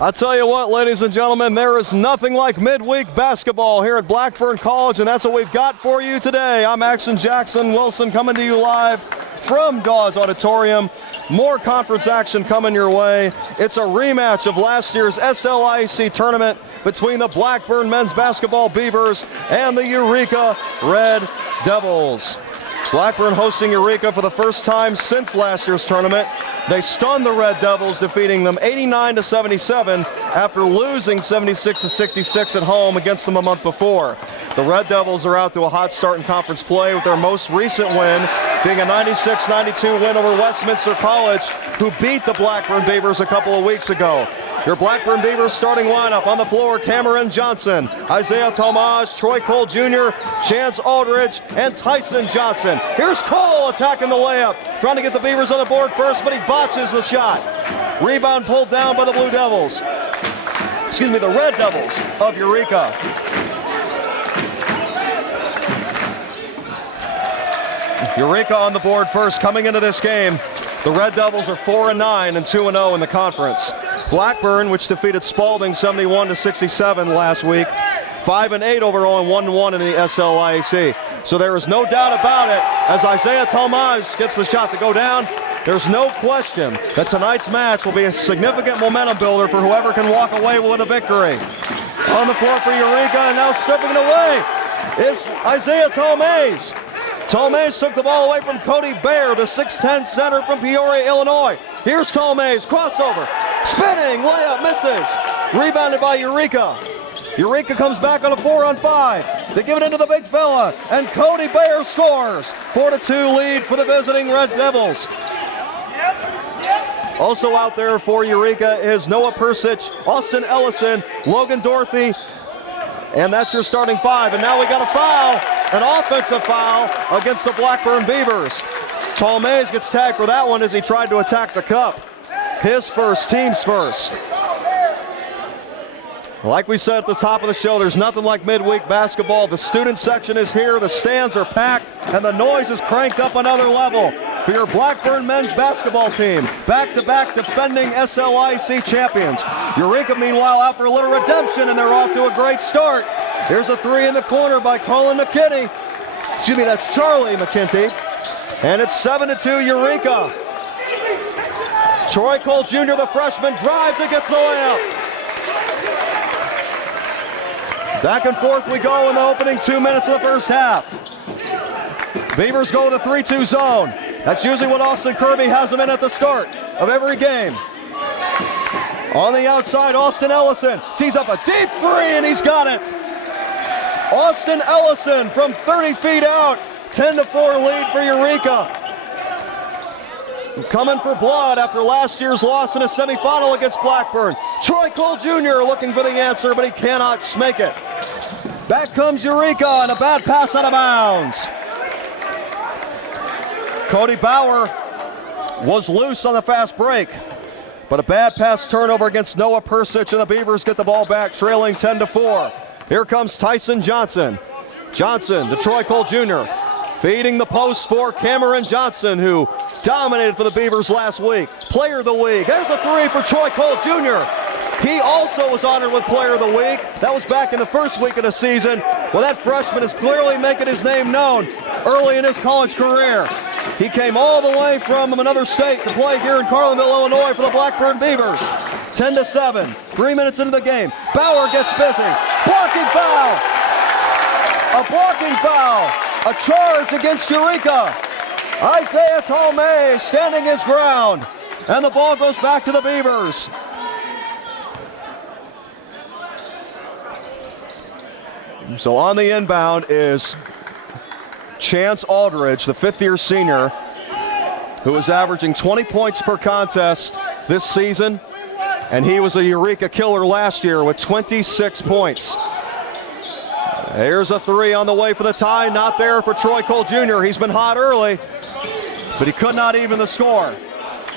I'll tell you what, ladies and gentlemen, there is nothing like midweek basketball here at Blackburn College, and that's what we've got for you today. I'm Action Jackson Wilson coming to you live from Dawes Auditorium. More conference action coming your way. It's a rematch of last year's SLIAC tournament between the Blackburn men's basketball Beavers and the Eureka Red Devils. Blackburn hosting Eureka for the first time since last year's tournament. They stunned the Red Devils, defeating them 89-77 after losing 76-66 at home against them a month before. The Red Devils are out to a hot start in conference play, with their most recent win being a 96-92 win over Westminster College, who beat the Blackburn Beavers a couple of weeks ago. Your Blackburn Beavers starting lineup: on the floor, Cameron Johnson, Isaiah Tomaj, Troy Cole Jr., Chance Aldridge, and Tyson Johnson. Here's Cole attacking the layup, trying to get the Beavers on the board first, but he botches the shot. Rebound pulled down by the Blue Devils. The Red Devils of Eureka. Eureka on the board first coming into this game. The Red Devils are 4-9 and 2-0 in the conference. Blackburn, which defeated Spalding 71-67 last week, 5-8 overall and 1-1 in the SLIAC. So there is no doubt about it, as Isaiah Tomaj gets the shot to go down. There's no question that tonight's match will be a significant momentum builder for whoever can walk away with a victory. On the floor for Eureka, and now stripping it away is Isaiah Tomaj. Tomaj took the ball away from Cody Baer, the 6'10 center from Peoria, Illinois. Here's Tomaj, crossover, spinning, layup, misses. Rebounded by Eureka. Eureka comes back on a 4-on-5. They give it into the big fella, and Cody Baer scores. 4-2 lead for the visiting Red Devils. Also out there for Eureka is Noah Persich, Austin Ellison, Logan Dorothy, and that's your starting five. And now we got a foul, an offensive foul against the Blackburn Beavers. Tomaj gets tagged for that one as he tried to attack the cup. His first, team's first. Like we said at the top of the show, there's nothing like midweek basketball. The student section is here, the stands are packed, and the noise is cranked up another level for your Blackburn men's basketball team. Back-to-back defending SLIAC champions. Eureka, meanwhile, out for a little redemption, and they're off to a great start. Here's a three in the corner by Colin McKinney. That's Charlie McKinty. And it's 7-2 Eureka. Troy Cole Jr., the freshman, drives and gets the layup. Back and forth we go in the opening 2 minutes of the first half. Beavers go to the 3-2 zone. That's usually what Austin Kirby has them in at the start of every game. On the outside, Austin Ellison tees up a deep three, and he's got it. Austin Ellison from 30 feet out. 10-4 lead for Eureka. Coming for blood after last year's loss in a semifinal against Blackburn. Troy Cole Jr. looking for the answer, but he cannot make it. Back comes Eureka, and a bad pass out of bounds. Cody Bauer was loose on the fast break, but a bad pass turnover against Noah Persich, and the Beavers get the ball back, trailing 10-4. Here comes Tyson Johnson. Johnson to Troy Cole Jr. Feeding the post for Cameron Johnson, who dominated for the Beavers last week. Player of the week. There's a three for Troy Cole Jr. He also was honored with Player of the Week. That was back in the first week of the season. Well, that freshman is clearly making his name known early in his college career. He came all the way from another state to play here in Carlinville, Illinois for the Blackburn Beavers. 10-7, 3 minutes into the game. Bauer gets busy. Blocking foul. A blocking foul. A charge against Eureka. Isaiah Tomaj standing his ground. And the ball goes back to the Beavers. So on the inbound is Chance Aldridge, the fifth-year senior, who is averaging 20 points per contest this season. And he was a Eureka killer last year with 26 points. Here's a three on the way for the tie. Not there for Troy Cole Jr. He's been hot early, but he could not even the score.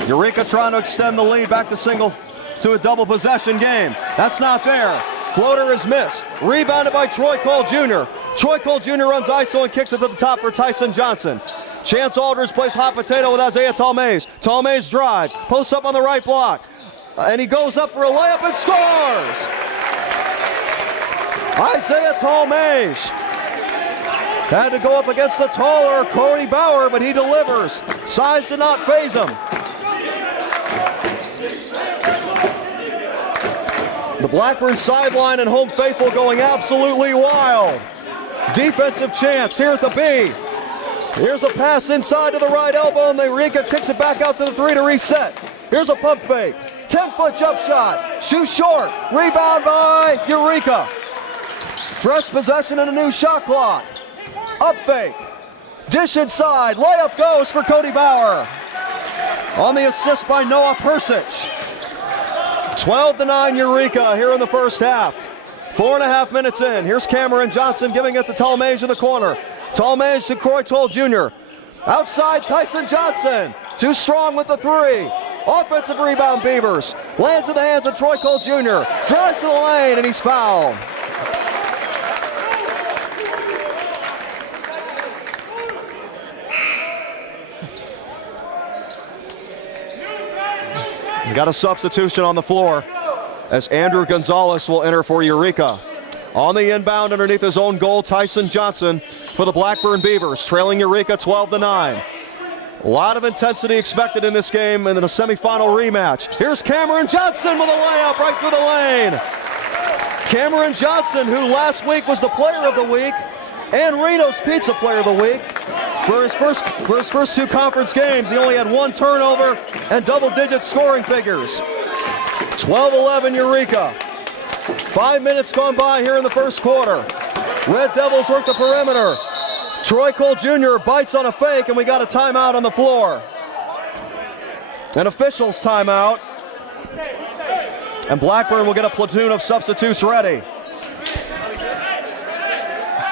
Eureka trying to extend the lead back to a double possession game. That's not there. Floater is missed. Rebounded by Troy Cole Jr. Troy Cole Jr. runs ISO and kicks it to the top for Tyson Johnson. Chance Aldridge plays hot potato with Isaiah Tomaj. Tomaj drives, posts up on the right block. And he goes up for a layup and scores! Isaiah Talmage had to go up against the taller Cody Bauer, but he delivers. Size did not faze him. The Blackburn sideline and home faithful going absolutely wild. Defensive chance here at the B. Here's a pass inside to the right elbow, and Eureka kicks it back out to the 3 to reset. Here's a pump fake. 10-foot jump shot. Shoot short. Rebound by Eureka. Fresh possession and a new shot clock. Up fake. Dish inside. Layup goes for Cody Bauer. On the assist by Noah Persic. 12-9 Eureka here in the first half. 4.5 minutes in. Here's Cameron Johnson giving it to Talmage in the corner. Talmage to Croy Toll Jr. Outside Tyson Johnson. Too strong with the 3. Offensive rebound Beavers. Lands in the hands of Troy Cole Jr. Drives to the lane and he's fouled. We got a substitution on the floor as Andrew Gonzalez will enter for Eureka. On the inbound underneath his own goal, Tyson Johnson for the Blackburn Beavers, trailing Eureka 12-9. A lot of intensity expected in this game and in a semifinal rematch. Here's Cameron Johnson with a layup right through the lane. Cameron Johnson, who last week was the player of the week and Reno's Pizza player of the week. For his first 2 conference games, he only had 1 turnover and double-digit scoring figures. 12-11 Eureka. 5 minutes gone by here in the first quarter. Red Devils work the perimeter. Troy Cole Jr. bites on a fake, and we got a timeout on the floor. An official's timeout. And Blackburn will get a platoon of substitutes ready.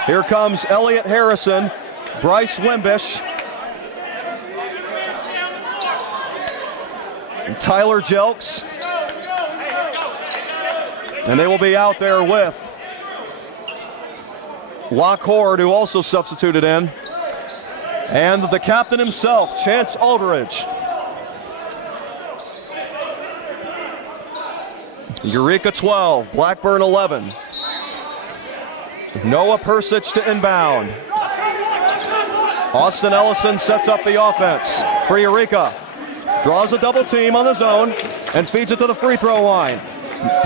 Here comes Elliot Harrison, Bryce Wimbish, and Tyler Jelks. And they will be out there with Locke Horde, who also substituted in, and the captain himself, Chance Aldridge. Eureka 12, Blackburn 11. Noah Persic to inbound. Austin Ellison sets up the offense for Eureka. Draws a double team on the zone and feeds it to the free throw line.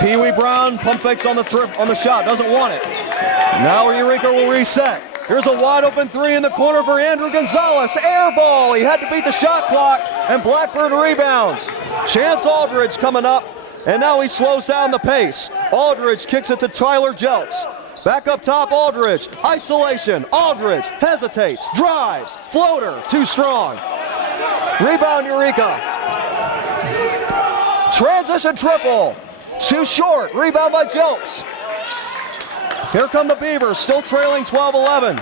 Pee Wee Brown pump fakes on the shot, doesn't want it. Now Eureka will reset. Here's a wide open 3 in the corner for Andrew Gonzalez. Air ball, he had to beat the shot clock, and Blackburn rebounds. Chance Aldridge coming up, and now he slows down the pace. Aldridge kicks it to Tyler Jelks. Back up top, Aldridge. Isolation. Aldridge hesitates, drives, floater, too strong. Rebound, Eureka. Transition triple. Too short. Rebound by Jelks. Here come the Beavers, still trailing 12-11.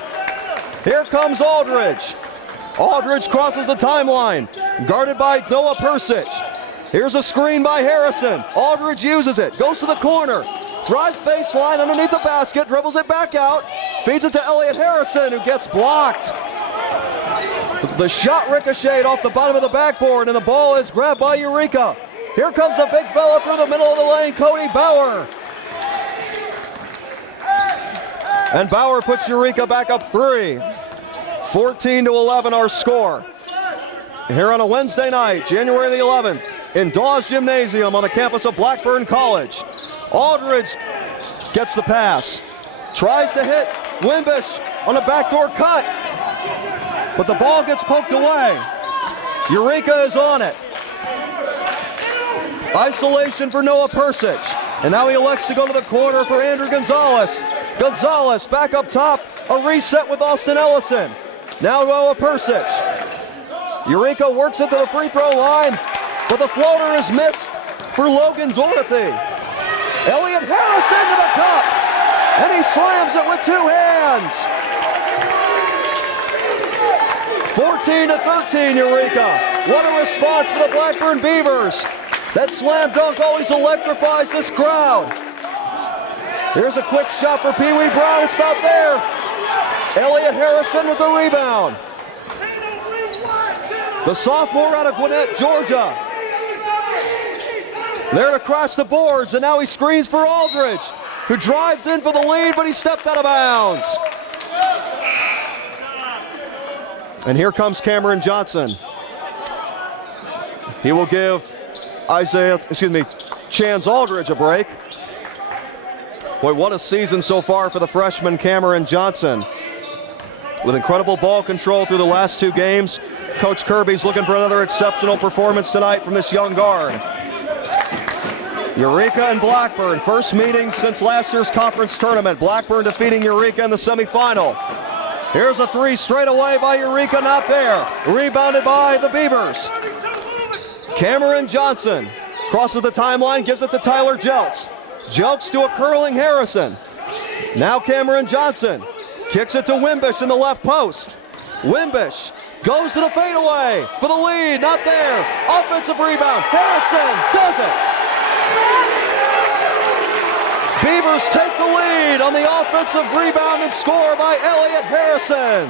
Here comes Aldridge. Aldridge crosses the timeline, guarded by Noah Persic. Here's a screen by Harrison. Aldridge uses it, goes to the corner. Drives baseline underneath the basket, dribbles it back out, feeds it to Elliot Harrison, who gets blocked. The shot ricocheted off the bottom of the backboard, and the ball is grabbed by Eureka. Here comes the big fella through the middle of the lane, Cody Bauer. And Bauer puts Eureka back up 3. 14-11 our score. Here on a Wednesday night, January the 11th, in Dawes Gymnasium on the campus of Blackburn College. Aldridge gets the pass, tries to hit Wimbish on a backdoor cut, but the ball gets poked away. Eureka is on it. Isolation for Noah Persic, and now he elects to go to the corner for Andrew Gonzalez. Gonzalez back up top, a reset with Austin Ellison. Now Noah Persic. Eureka works it to the free throw line, but the floater is missed for Logan Dorothy. Elliot Harrison to the cup, and he slams it with 2 hands. 14-13 Eureka. What a response for the Blackburn Beavers. That slam dunk always electrifies this crowd. Here's a quick shot for Pee Wee Brown, it's not there. Elliot Harrison with the rebound. The sophomore out of Gwinnett, Georgia. There to crash the boards, and now he screens for Aldridge, who drives in for the lead, but he stepped out of bounds. And here comes Cameron Johnson. He will give Chance Aldridge a break. Boy, what a season so far for the freshman Cameron Johnson. With incredible ball control through the last 2 games, Coach Kirby's looking for another exceptional performance tonight from this young guard. Eureka and Blackburn, first meeting since last year's conference tournament. Blackburn defeating Eureka in the semifinal. Here's a 3 straight away by Eureka, not there. Rebounded by the Beavers. Cameron Johnson crosses the timeline, gives it to Tyler Jelks. Jelks to a curling Harrison. Now Cameron Johnson kicks it to Wimbish in the left post. Wimbish goes to the fadeaway for the lead, not there. Offensive rebound, Harrison does it. Beavers take the lead on the offensive rebound and score by Elliott Harrison.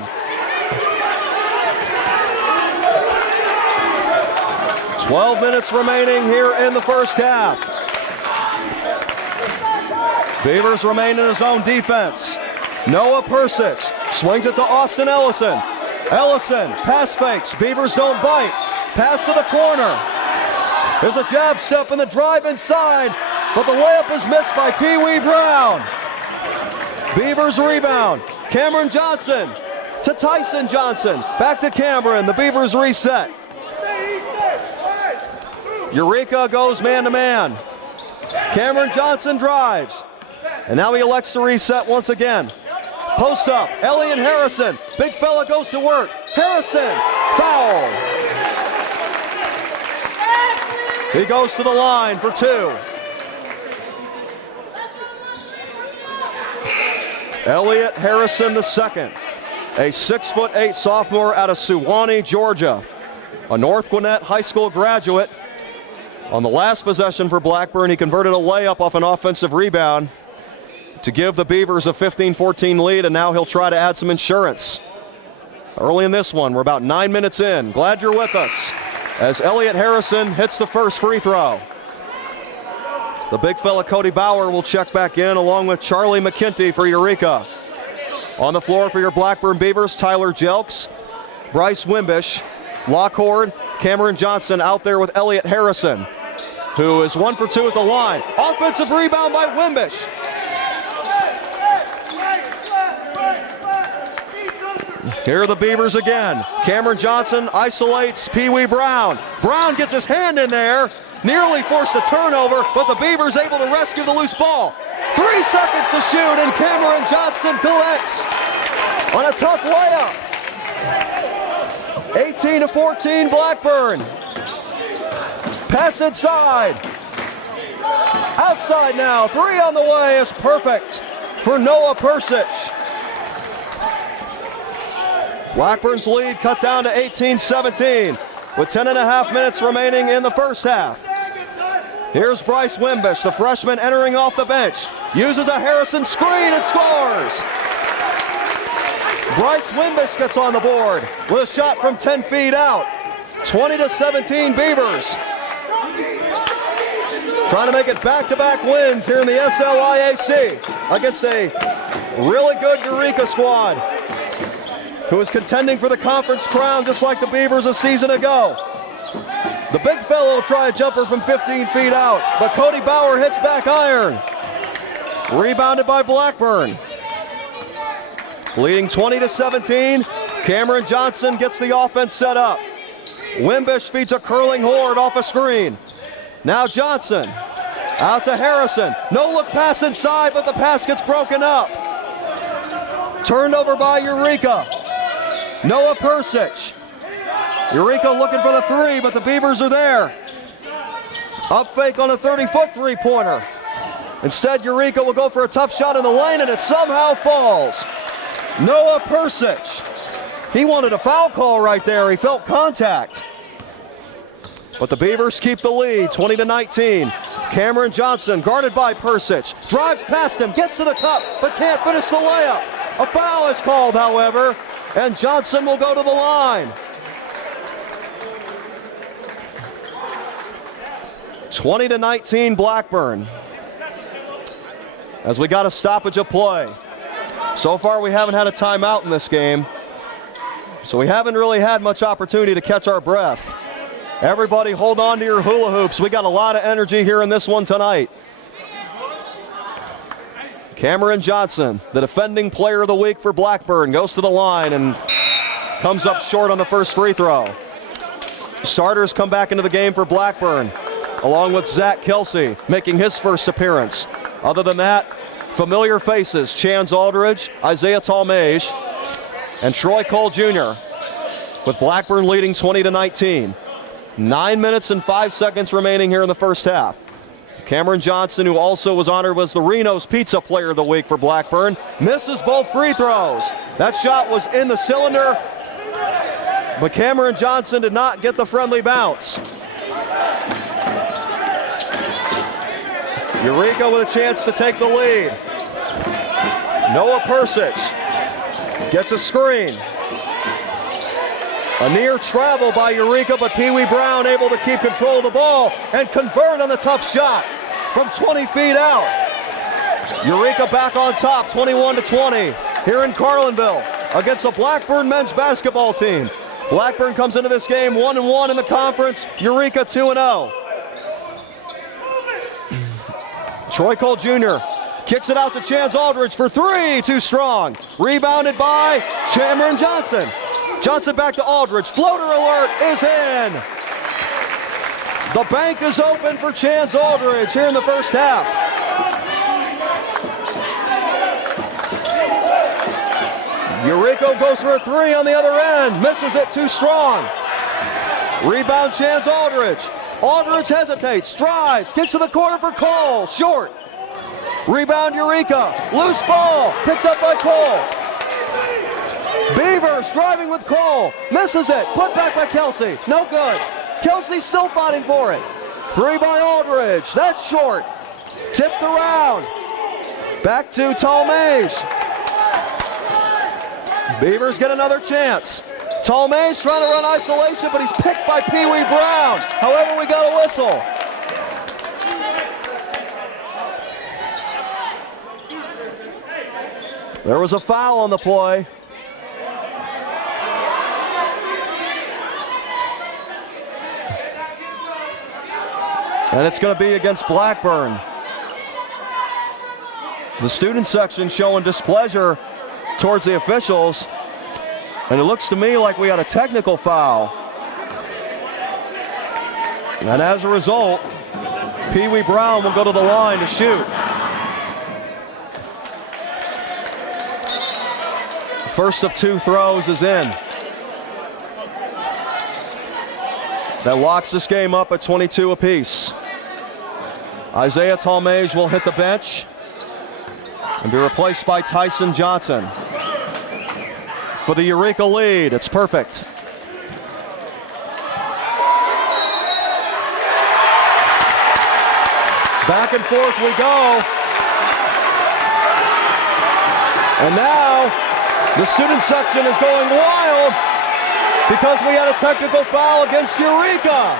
12 minutes remaining here in the first half. Beavers remain in his own defense. Noah Persich swings it to Austin Ellison. Ellison, pass fakes. Beavers don't bite. Pass to the corner. There's a jab step and the drive inside, but the layup is missed by Pee Wee Brown. Beavers rebound. Cameron Johnson to Tyson Johnson. Back to Cameron. The Beavers reset. Eureka goes man-to-man. Cameron Johnson drives. And now he elects to reset once again. Post up, Elliott Harrison. Big fella goes to work. Harrison, foul. He goes to the line for 2. Elliott Harrison II, a 6'8" sophomore out of Suwanee, Georgia. A North Gwinnett High School graduate. On the last possession for Blackburn, he converted a layup off an offensive rebound to give the Beavers a 15-14 lead, and now he'll try to add some insurance. Early in this one, we're about 9 minutes in. Glad you're with us as Elliott Harrison hits the first free throw. The big fella Cody Bauer will check back in along with Charlie McKinty for Eureka. On the floor for your Blackburn Beavers, Tyler Jelks, Bryce Wimbish, Lockhord, Cameron Johnson out there with Elliott Harrison, who is 1 for 2 at the line. Offensive rebound by Wimbish. Here are the Beavers again. Cameron Johnson isolates Pee Wee Brown. Brown gets his hand in there, nearly forced a turnover, but the Beavers able to rescue the loose ball. 3 seconds to shoot, and Cameron Johnson collects on a tough layup. 18-14 Blackburn. Pass inside. Outside now. 3 on the way is perfect for Noah Persich. Blackburn's lead cut down to 18-17 with 10.5 minutes remaining in the first half. Here's Bryce Wimbish, the freshman entering off the bench. Uses a Harrison screen and scores. Bryce Wimbish gets on the board with a shot from 10 feet out. 20-17 Beavers. Trying to make it back-to-back wins here in the SLIAC against a really good Eureka squad who is contending for the conference crown just like the Beavers a season ago. The big fellow will try a jumper from 15 feet out, but Cody Bauer hits back iron. Rebounded by Blackburn. Leading 20-17, Cameron Johnson gets the offense set up. Wimbish feeds a curling horde off a screen. Now Johnson, out to Harrison. No look pass inside, but the pass gets broken up. Turned over by Eureka. Noah Persich. Eureka looking for the 3, but the Beavers are there. Up fake on a 30-foot three-pointer. Instead, Eureka will go for a tough shot in the lane, and it somehow falls. Noah Persich. He wanted a foul call right there. He felt contact. But the Beavers keep the lead, 20-19. Cameron Johnson, guarded by Persich, drives past him, gets to the cup, but can't finish the layup. A foul is called, however, and Johnson will go to the line. 20-19 Blackburn. As we got a stoppage of play. So far we haven't had a timeout in this game. So we haven't really had much opportunity to catch our breath. Everybody hold on to your hula hoops. We got a lot of energy here in this one tonight. Cameron Johnson, the defending player of the week for Blackburn, goes to the line and comes up short on the first free throw. Starters come back into the game for Blackburn, along with Zach Kelsey making his first appearance. Other than that, familiar faces, Chance Aldridge, Isaiah Talmage, and Troy Cole Jr., with Blackburn leading 20-19. 9 minutes and 5 seconds remaining here in the first half. Cameron Johnson, who also was honored as the Reno's Pizza Player of the Week for Blackburn, misses both free throws. That shot was in the cylinder, but Cameron Johnson did not get the friendly bounce. Eureka with a chance to take the lead. Noah Persic gets a screen. A near travel by Eureka, but Pee Wee Brown able to keep control of the ball and convert on the tough shot from 20 feet out. Eureka back on top, 21-20 here in Carlinville against the Blackburn men's basketball team. Blackburn comes into this game 1-1 in the conference, Eureka 2-0. Troy Cole Jr. kicks it out to Chance Aldridge for three, too strong. Rebounded by Cameron Johnson. Johnson back to Aldridge, floater alert is in. The bank is open for Chance Aldridge here in the first half. Eureka goes for a three on the other end, misses it, too strong. Rebound Chance Aldridge. Aldridge hesitates, drives, gets to the corner for Cole, short. Rebound Eureka, loose ball, picked up by Cole. Beavers driving with Cole, misses it, put back by Kelsey, no good. Kelsey still fighting for it. Three by Aldridge, that's short. Tipped around, back to Talmage. Beavers get another chance. Talmage trying to run isolation, but he's picked by Pee Wee Brown. However, we got a whistle. There was a foul on the play. And it's going to be against Blackburn. The student section showing displeasure towards the officials. And it looks to me like we had a technical foul. And as a result, Pee Wee Brown will go to the line to shoot. First of two throws is in. That locks this game up at 22 apiece. Isaiah Talmage will hit the bench and be replaced by Tyson Johnson. For the Eureka lead, it's perfect. Back and forth we go. And now the student section is going wild because we had a technical foul against Eureka.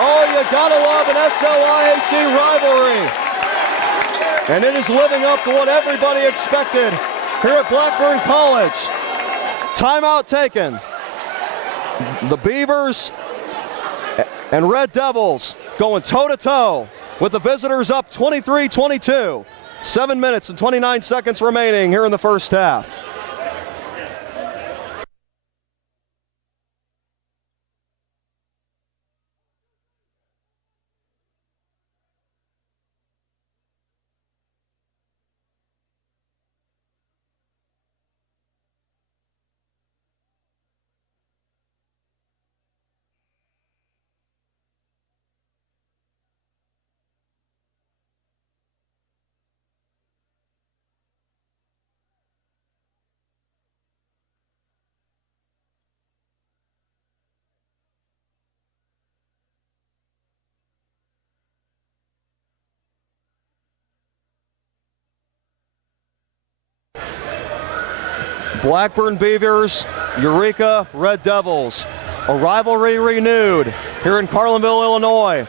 Oh, you gotta love an SLIAC rivalry. And it is living up to what everybody expected here at Blackburn College. Timeout taken. The Beavers and Red Devils going toe-to-toe with the visitors up 23-22. 7 minutes and 29 seconds remaining here in the first half. Blackburn Beavers, Eureka Red Devils. A rivalry renewed here in Carlinville, Illinois.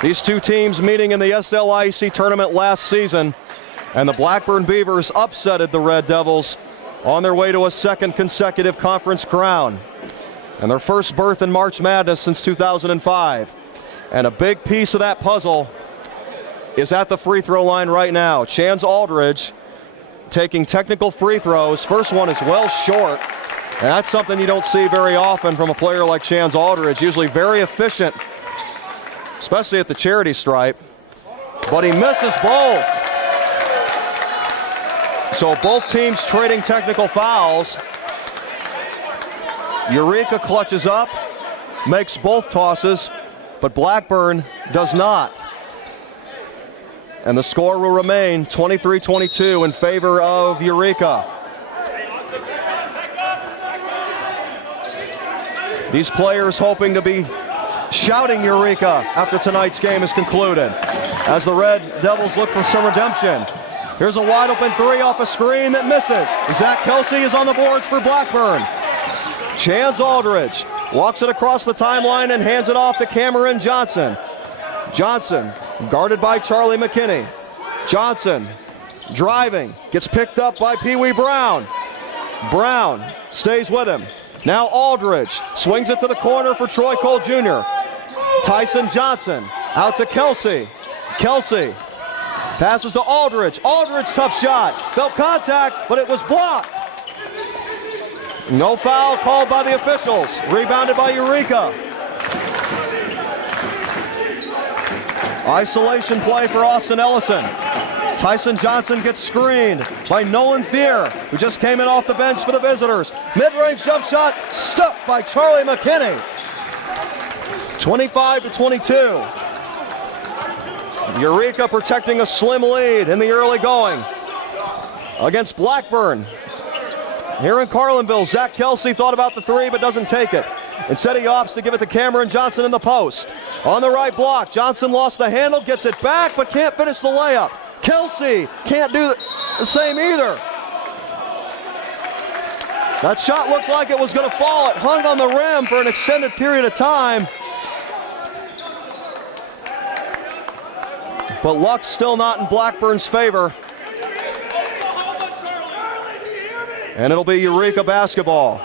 These two teams meeting in the SLIC tournament last season, and the Blackburn Beavers upsetted the Red Devils on their way to a second consecutive conference crown and their first berth in March Madness since 2005. And a big piece of that puzzle is at the free throw line right now. Chance Aldridge taking technical free throws. First one is well short, and that's something you don't see very often from a player like Chance Aldridge. Usually very efficient, especially at the charity stripe, but he misses both. So both teams trading technical fouls. Eureka clutches up, makes both tosses, but Blackburn does not. And the score will remain 23-22 in favor of Eureka. These players hoping to be shouting Eureka after tonight's game is concluded, as the Red Devils look for some redemption. Here's a wide open three off a screen that misses. Zach Kelsey is on the boards for Blackburn. Chance Aldridge walks it across the timeline and hands it off to Cameron Johnson. Johnson guarded by Charlie McKinney. Johnson driving, gets picked up by Pee Wee Brown. Brown stays with him. Now Aldridge swings it to the corner for Troy Cole Jr. Tyson Johnson out to Kelsey. Kelsey passes to Aldridge. Aldridge, tough shot. Felt contact, but it was blocked. No foul called by the officials. Rebounded by Eureka. Isolation play for Austin Ellison. Tyson Johnson gets screened by Nolan Fear, who just came in off the bench for the visitors. Mid-range jump shot stuck by Charlie McKinney. 25-22. Eureka protecting a slim lead in the early going against Blackburn. Here in Carlinville, Zach Kelsey thought about the three but doesn't take it. Instead, he opts to give it to Cameron Johnson in the post. On the right block, Johnson lost the handle, gets it back, but can't finish the layup. Kelsey can't do the same either. That shot looked like it was going to fall. It hung on the rim for an extended period of time. But luck's still not in Blackburn's favor. And it'll be Eureka basketball.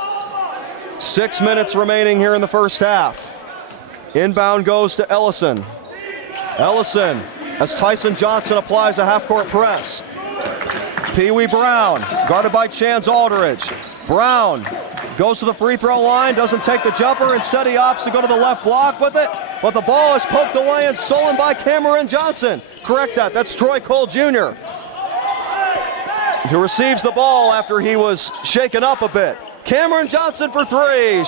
6 minutes remaining here in the first half. Inbound goes to Ellison. Ellison, as Tyson Johnson applies a half-court press. Pee Wee Brown, guarded by Chance Aldridge. Brown goes to the free throw line, doesn't take the jumper. Instead, he opts to go to the left block with it. But the ball is poked away and stolen by Cameron Johnson. Correct that, that's Troy Cole Jr., who receives the ball after he was shaken up a bit. Cameron Johnson for three.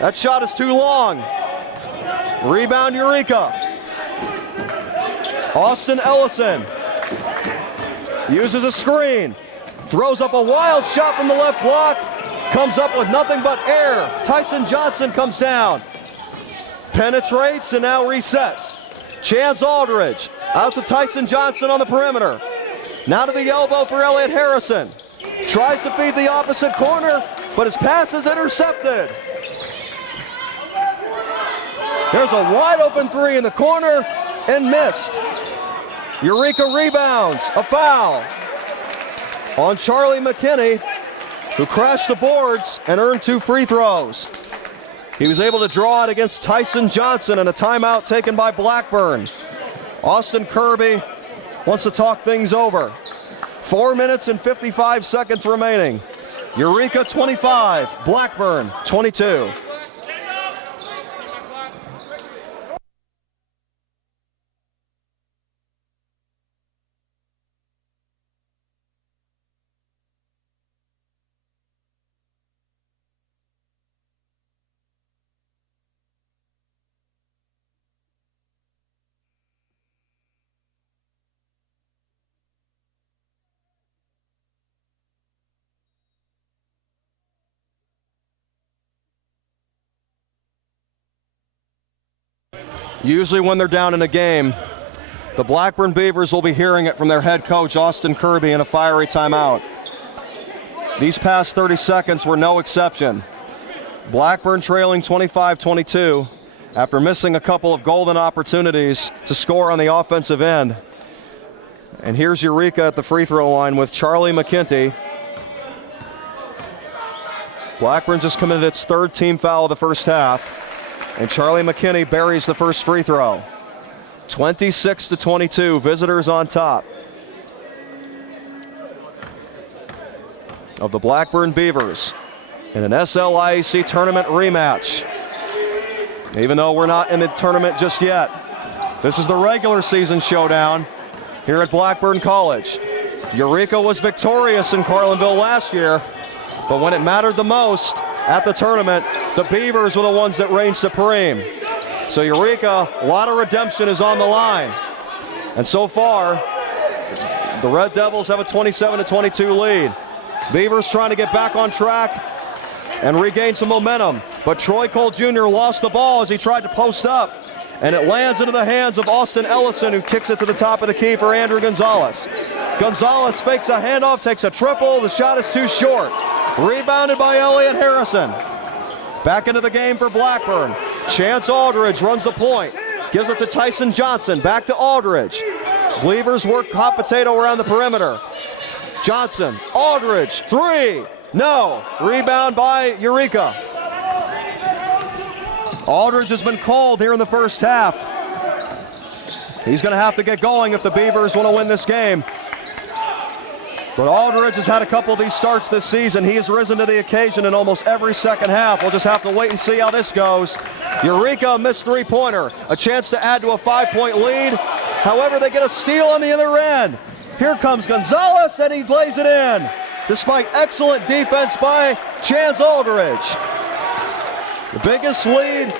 That shot is too long. Rebound Eureka. Austin Ellison uses a screen. Throws up a wild shot from the left block. Comes up with nothing but air. Tyson Johnson comes down. Penetrates and now resets. Chance Aldridge out to Tyson Johnson on the perimeter. Now to the elbow for Elliott Harrison. Tries to feed the opposite corner, but his pass is intercepted. There's a wide open three in the corner and missed. Eureka rebounds, a foul on Charlie McKinney, who crashed the boards and earned 2 free throws. He was able to draw it against Tyson Johnson and a timeout taken by Blackburn. Austin Kirby wants to talk things over. 4 minutes and 55 seconds remaining. Eureka 25, Blackburn 22. Usually when they're down in a game, the Blackburn Beavers will be hearing it from their head coach, Austin Kirby, in a fiery timeout. These past 30 seconds were no exception. Blackburn trailing 25-22 after missing a couple of golden opportunities to score on the offensive end. And here's Eureka at the free throw line with Charlie McKenty. Blackburn just committed its third team foul of the first half, and Charlie McKenty buries the first free throw. 26-22, visitors on top of the Blackburn Beavers in an SLIAC tournament rematch. Even though we're not in the tournament just yet, this is the regular season showdown here at Blackburn College. Eureka was victorious in Carlinville last year, but when it mattered the most at the tournament, the Beavers were the ones that reigned supreme. So Eureka, a lot of redemption is on the line. And so far, the Red Devils have a 27-22 lead. Beavers trying to get back on track and regain some momentum. But Troy Cole Jr. lost the ball as he tried to post up, and it lands into the hands of Austin Ellison, who kicks it to the top of the key for Andrew Gonzalez. Gonzalez fakes a handoff, takes a triple. The shot is too short. Rebounded by Elliott Harrison. Back into the game for Blackburn. Chance Aldridge runs the point. Gives it to Tyson Johnson. Back to Aldridge. Beavers work hot potato around the perimeter. Johnson, Aldridge, three. No. Rebound by Eureka. Aldridge has been called here in the first half. He's going to have to get going if the Beavers want to win this game. But Aldridge has had a couple of these starts this season. He has risen to the occasion in almost every second half. We'll just have to wait and see how this goes. Eureka missed three-pointer. A chance to add to a 5-point lead. However, they get a steal on the other end. Here comes Gonzalez, and he plays it in, despite excellent defense by Chance Aldridge. The biggest lead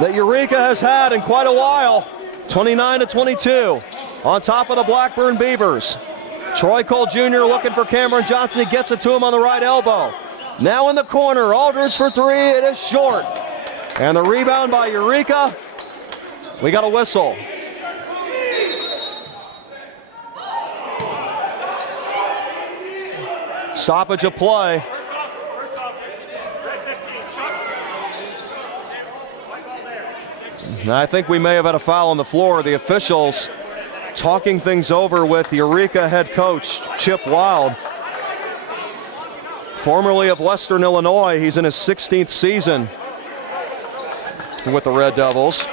that Eureka has had in quite a while, 29-22, on top of the Blackburn Beavers. Troy Cole Jr. looking for Cameron Johnson. He gets it to him on the right elbow. Now in the corner, Aldridge for three. It is short. And the rebound by Eureka. We got a whistle. Stoppage of play. I think we may have had a foul on the floor. The officials talking things over with Eureka head coach Chip Wild, formerly of Western Illinois. He's in his 16th season with the Red Devils,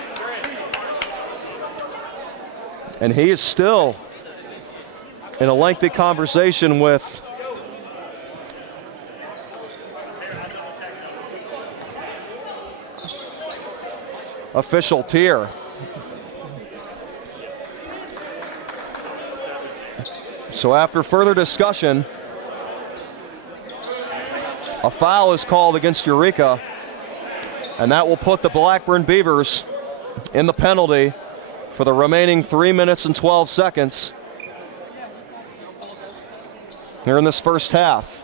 and he is still in a lengthy conversation with official tier. So after further discussion, a foul is called against Eureka, and that will put the Blackburn Beavers in the penalty for the remaining 3 minutes and 12 seconds here in this first half.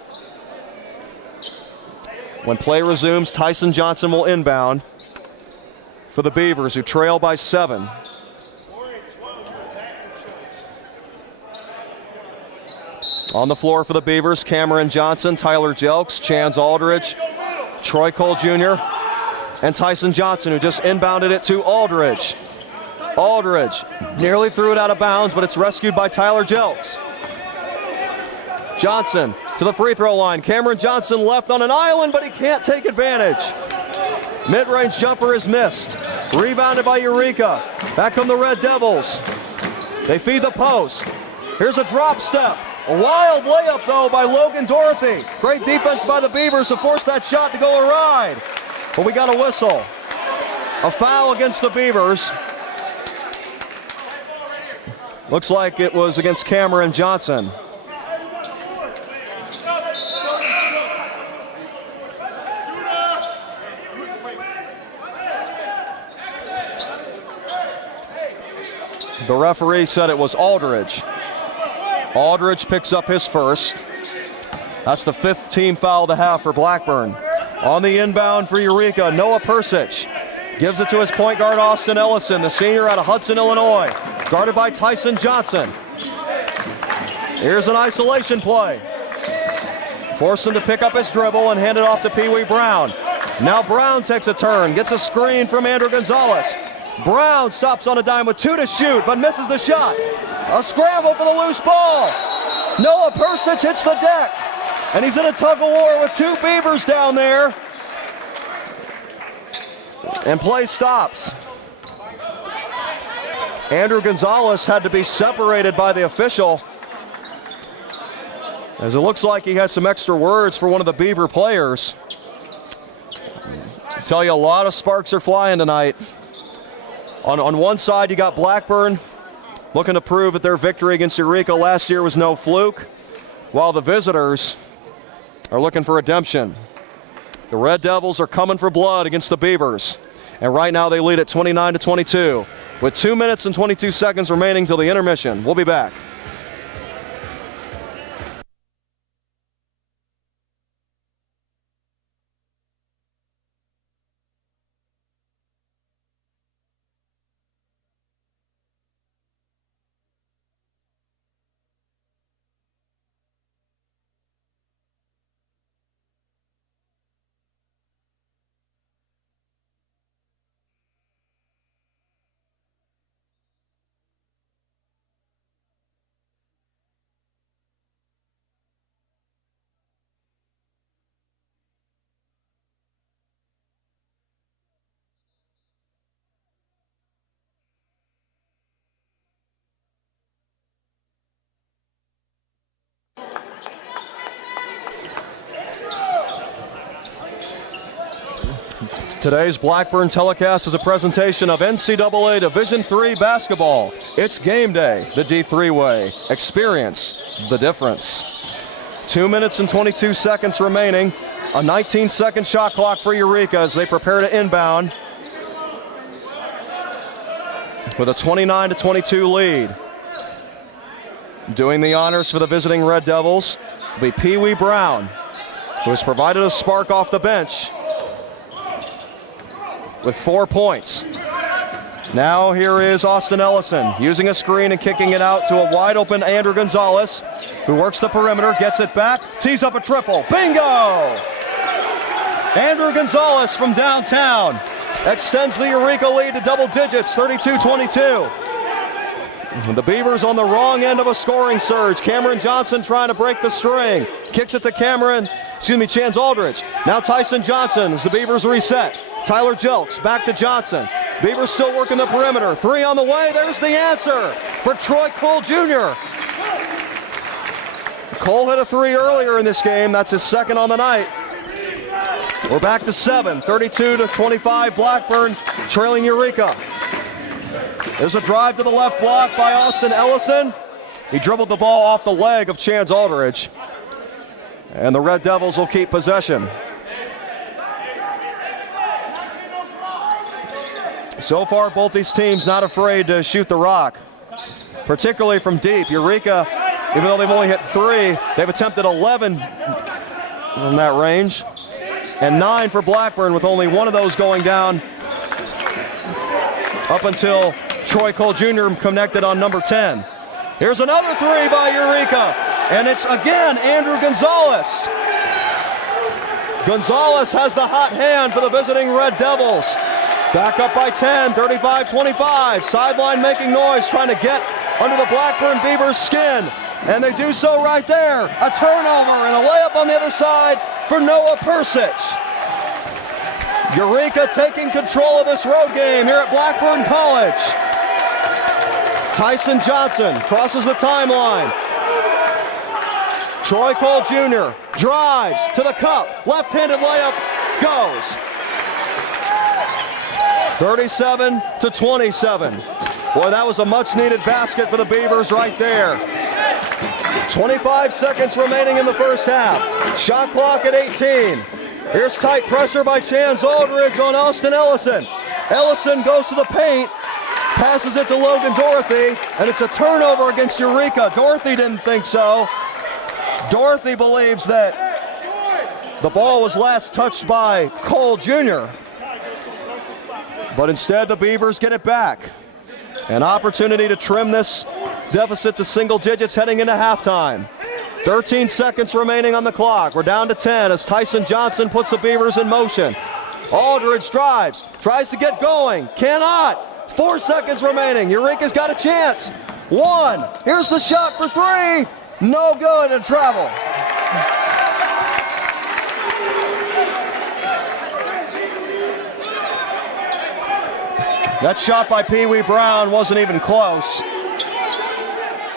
When play resumes, Tyson Johnson will inbound for the Beavers, who trail by 7. On the floor for the Beavers, Cameron Johnson, Tyler Jelks, Chance Aldridge, Troy Cole Jr., and Tyson Johnson, who just inbounded it to Aldridge. Aldridge nearly threw it out of bounds, but it's rescued by Tyler Jelks. Johnson to the free throw line. Cameron Johnson left on an island, but he can't take advantage. Mid-range jumper is missed. Rebounded by Eureka. Back come the Red Devils. They feed the post. Here's a drop step. A wild layup, though, by Logan Dorothy. Great defense by the Beavers to force that shot to go awry. But we got a whistle. A foul against the Beavers. Looks like it was against Cameron Johnson. The referee said it was Aldridge. Aldridge picks up his first. That's the 5th team foul to have for Blackburn. On the inbound for Eureka, Noah Persich gives it to his point guard, Austin Ellison, the senior out of Hudson, Illinois, guarded by Tyson Johnson. Here's an isolation play. Force him to pick up his dribble and hand it off to Pee Wee Brown. Now Brown takes a turn, gets a screen from Andrew Gonzalez. Brown stops on a dime with 2 to shoot, but misses the shot. A scramble for the loose ball. Noah Persich hits the deck, and he's in a tug-of-war with 2 Beavers down there. And play stops. Andrew Gonzalez had to be separated by the official, as it looks like he had some extra words for one of the Beaver players. I tell you, a lot of sparks are flying tonight. On one side, you got Blackburn looking to prove that their victory against Eureka last year was no fluke, while the visitors are looking for redemption. The Red Devils are coming for blood against the Beavers, and right now they lead at 29-22 with 2 minutes and 22 seconds remaining till the intermission. We'll be back. Today's Blackburn telecast is a presentation of NCAA Division III basketball. It's game day, the D3 way. Experience the difference. 2 minutes and 22 seconds remaining. A 19-second shot clock for Eureka as they prepare to inbound with a 29-22 lead. Doing the honors for the visiting Red Devils will be Pee Wee Brown, who has provided a spark off the bench with 4 points. Now here is Austin Ellison using a screen and kicking it out to a wide open Andrew Gonzalez, who works the perimeter, gets it back, tees up a triple. Bingo! Andrew Gonzalez from downtown extends the Eureka lead to double digits, 32-22. The Beavers on the wrong end of a scoring surge. Cameron Johnson trying to break the string. Kicks it to Chance Aldridge. Now Tyson Johnson as the Beavers reset. Tyler Jelks back to Johnson. Beavers still working the perimeter. 3 on the way. There's the answer for Troy Cole Jr. Cole hit a 3 earlier in this game. That's his second on the night. We're back to 7. 32-25 Blackburn trailing Eureka. There's a drive to the left block by Austin Ellison. He dribbled the ball off the leg of Chance Aldridge. And the Red Devils will keep possession. So far, both these teams not afraid to shoot the rock, particularly from deep. Eureka, even though they've only hit 3, they've attempted 11 in that range, and 9 for Blackburn, with only 1 of those going down up until Troy Cole Jr. connected on number 10. Here's another 3 by Eureka, and it's again Andrew Gonzalez. Gonzalez has the hot hand for the visiting Red Devils. Back up by 10, 35-25. Sideline making noise, trying to get under the Blackburn Beavers' skin. And they do so right there. A turnover and a layup on the other side for Noah Persich. Eureka taking control of this road game here at Blackburn College. Tyson Johnson crosses the timeline. Troy Cole Jr. drives to the cup. Left-handed layup goes. 37-27. Boy, that was a much-needed basket for the Beavers right there. 25 seconds remaining in the first half. Shot clock at 18. Here's tight pressure by Chance Aldridge on Austin Ellison. Ellison goes to the paint, passes it to Logan Dorothy, and it's a turnover against Eureka. Dorothy didn't think so. Dorothy believes that the ball was last touched by Cole Jr., but instead the Beavers get it back. An opportunity to trim this deficit to single digits heading into halftime. 13 seconds remaining on the clock. We're down to 10 as Tyson Johnson puts the Beavers in motion. Aldridge drives, tries to get going, cannot. 4 seconds remaining. Eureka's got a chance. 1. Here's the shot for 3. No good and travel. That shot by Pee Wee Brown wasn't even close,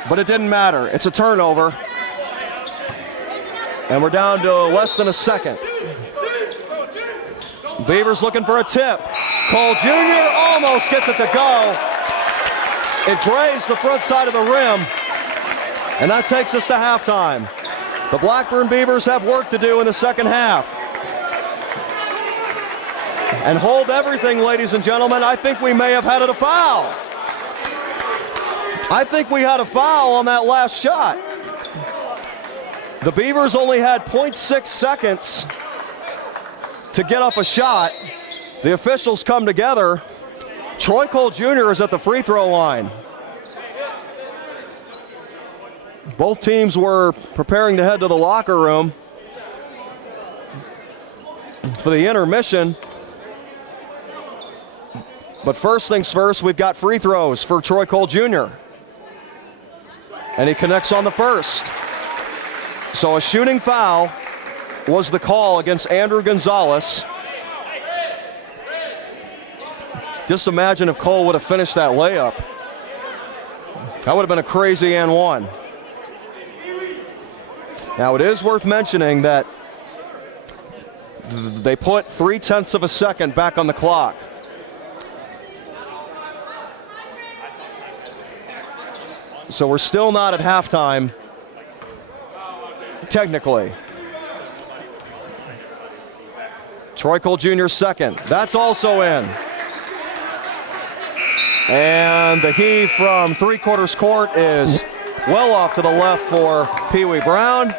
but it didn't matter. It's a turnover, and we're down to less than a second. Beavers looking for a tip. Cole Jr. almost gets it to go. It grazed the front side of the rim, and that takes us to halftime. The Blackburn Beavers have work to do in the second half. And hold everything, ladies and gentlemen, I think we may have had a foul. I think we had a foul on that last shot. The Beavers only had 0.6 seconds to get up a shot. The officials come together. Troy Cole Jr. is at the free throw line. Both teams were preparing to head to the locker room for the intermission. But first things first, we've got free throws for Troy Cole Jr. And he connects on the first. So a shooting foul was the call against Andrew Gonzalez. Just imagine if Cole would have finished that layup. That would have been a crazy and one. Now it is worth mentioning that they put 0.3 of a second back on the clock. So we're still not at halftime, technically. Troy Cole Jr. second. That's also in. And the heave from three-quarters court is well off to the left for Pee Wee Brown.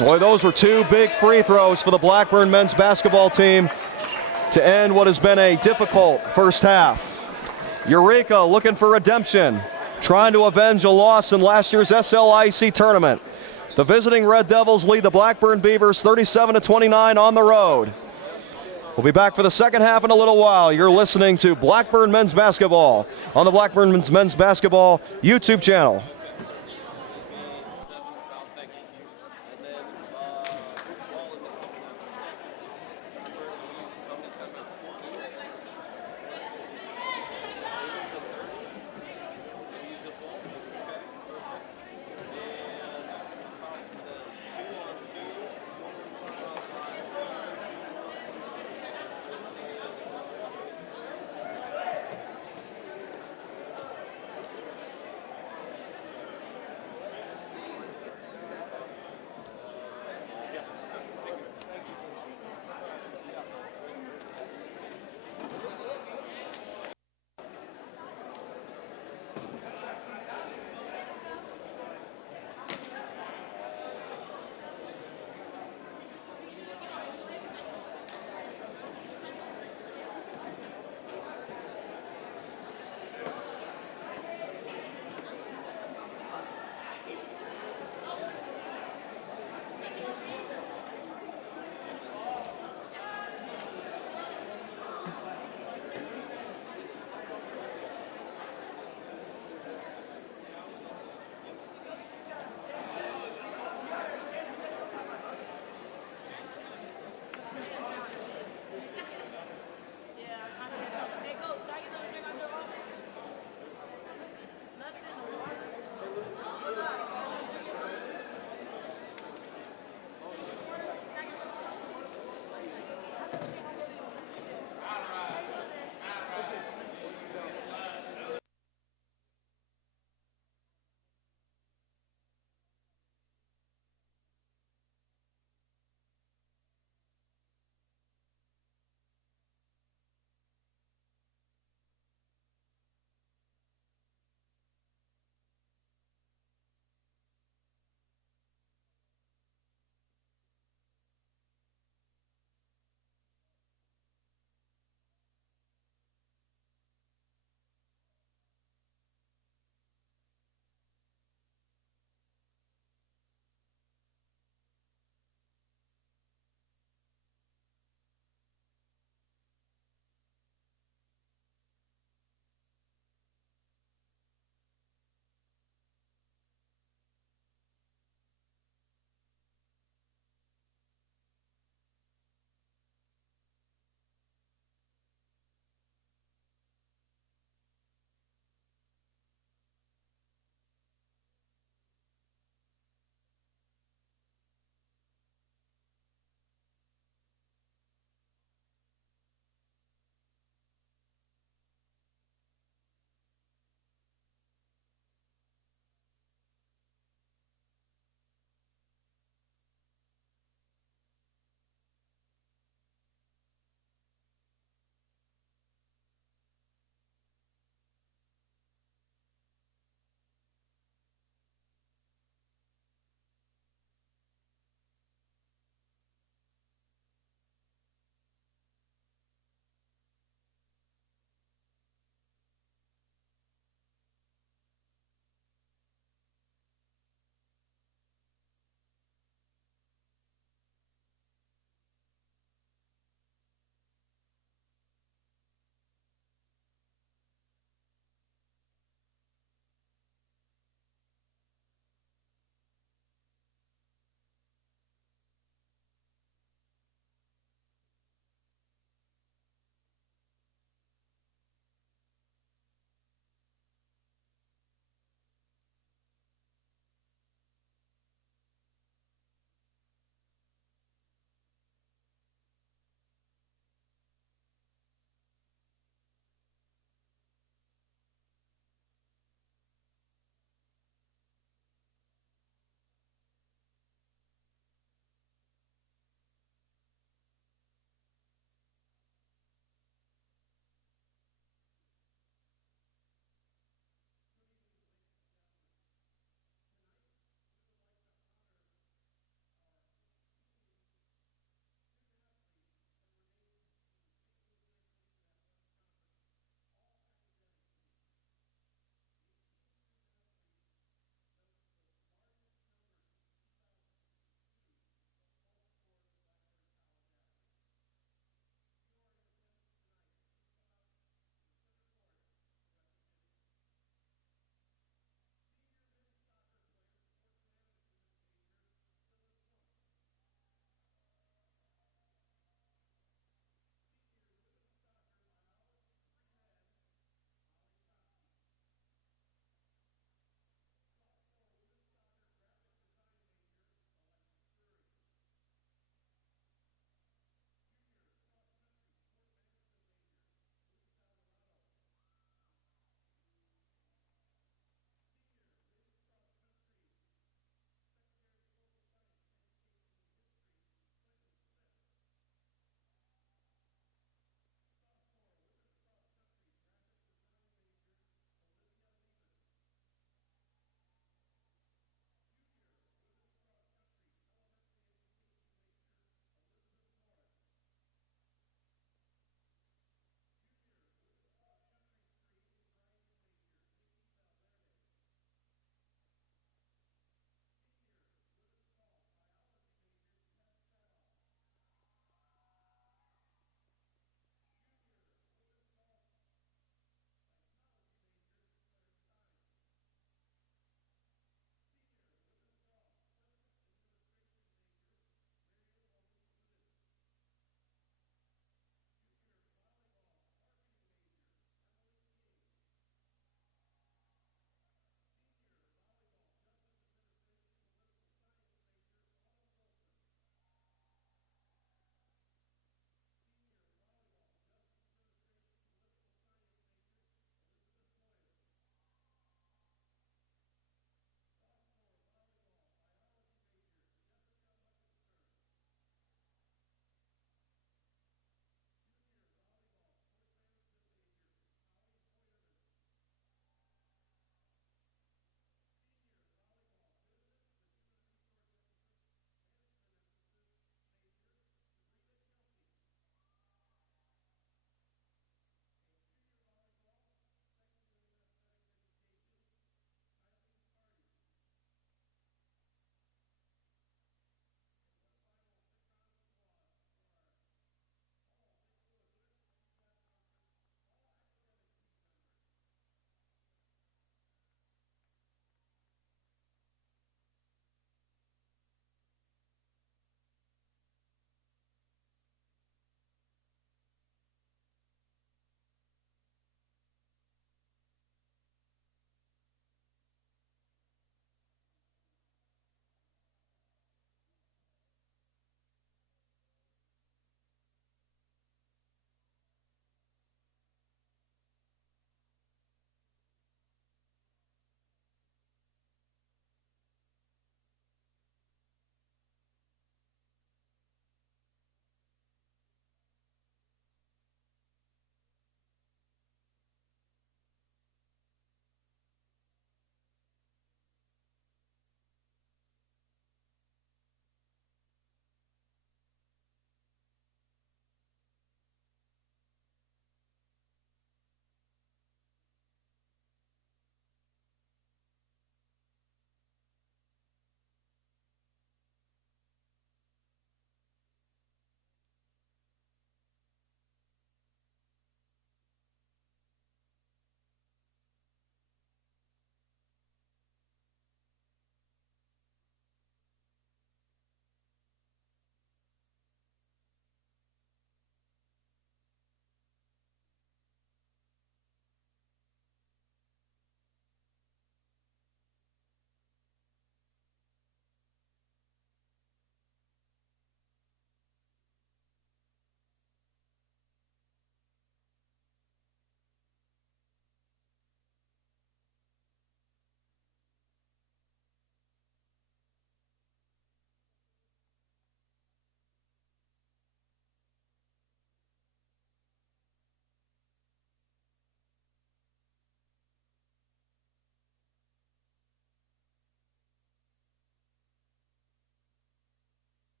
Boy, those were two big free throws for the Blackburn men's basketball team to end what has been a difficult first half. Eureka looking for redemption, trying to avenge a loss in last year's SLIC tournament. The visiting Red Devils lead the Blackburn Beavers 37-29 on the road. We'll be back for the second half in a little while. You're listening to Blackburn men's basketball on the Blackburn men's basketball YouTube channel.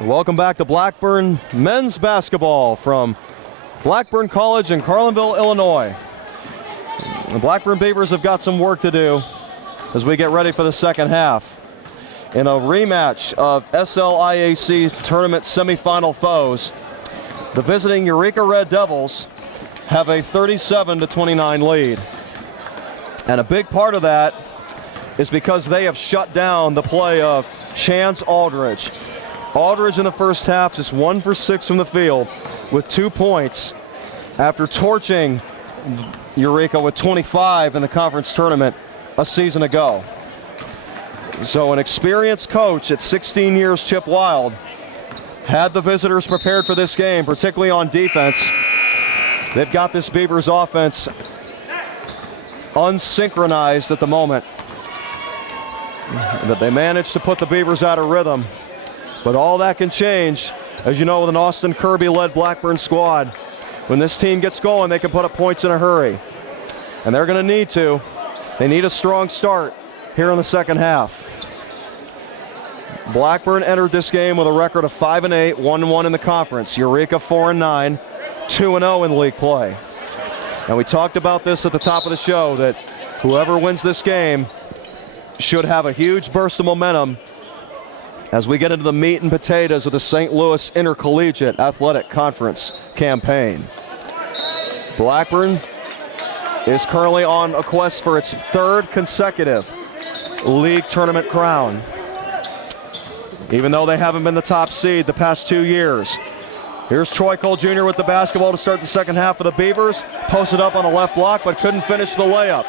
Welcome back to Blackburn men's basketball from Blackburn College in Carlinville, Illinois. The Blackburn Beavers have got some work to do as we get ready for the second half. In a rematch of SLIAC tournament semifinal foes, the visiting Eureka Red Devils have a 37-29 lead. And a big part of that is because they have shut down the play of Chance Aldridge. Aldridge in the first half just 1 for 6 from the field with 2 points after torching Eureka with 25 in the conference tournament a season ago. So an experienced coach at 16 years, Chip Wild, had the visitors prepared for this game, particularly on defense. They've got this Beavers offense unsynchronized at the moment. But they managed to put the Beavers out of rhythm. But all that can change, as you know, with an Austin Kirby-led Blackburn squad. When this team gets going, they can put up points in a hurry. And they're going to need to. They need a strong start here in the second half. Blackburn entered this game with a record of 5-8, 1-1 in the conference. Eureka 4-9, 2-0 in league play. And we talked about this at the top of the show, that whoever wins this game should have a huge burst of momentum as we get into the meat and potatoes of the St. Louis Intercollegiate Athletic Conference campaign. Blackburn is currently on a quest for its 3rd consecutive league tournament crown, even though they haven't been the top seed the past 2 years. Here's Troy Cole Jr. with the basketball to start the second half for the Beavers. Posted up on the left block, but couldn't finish the layup.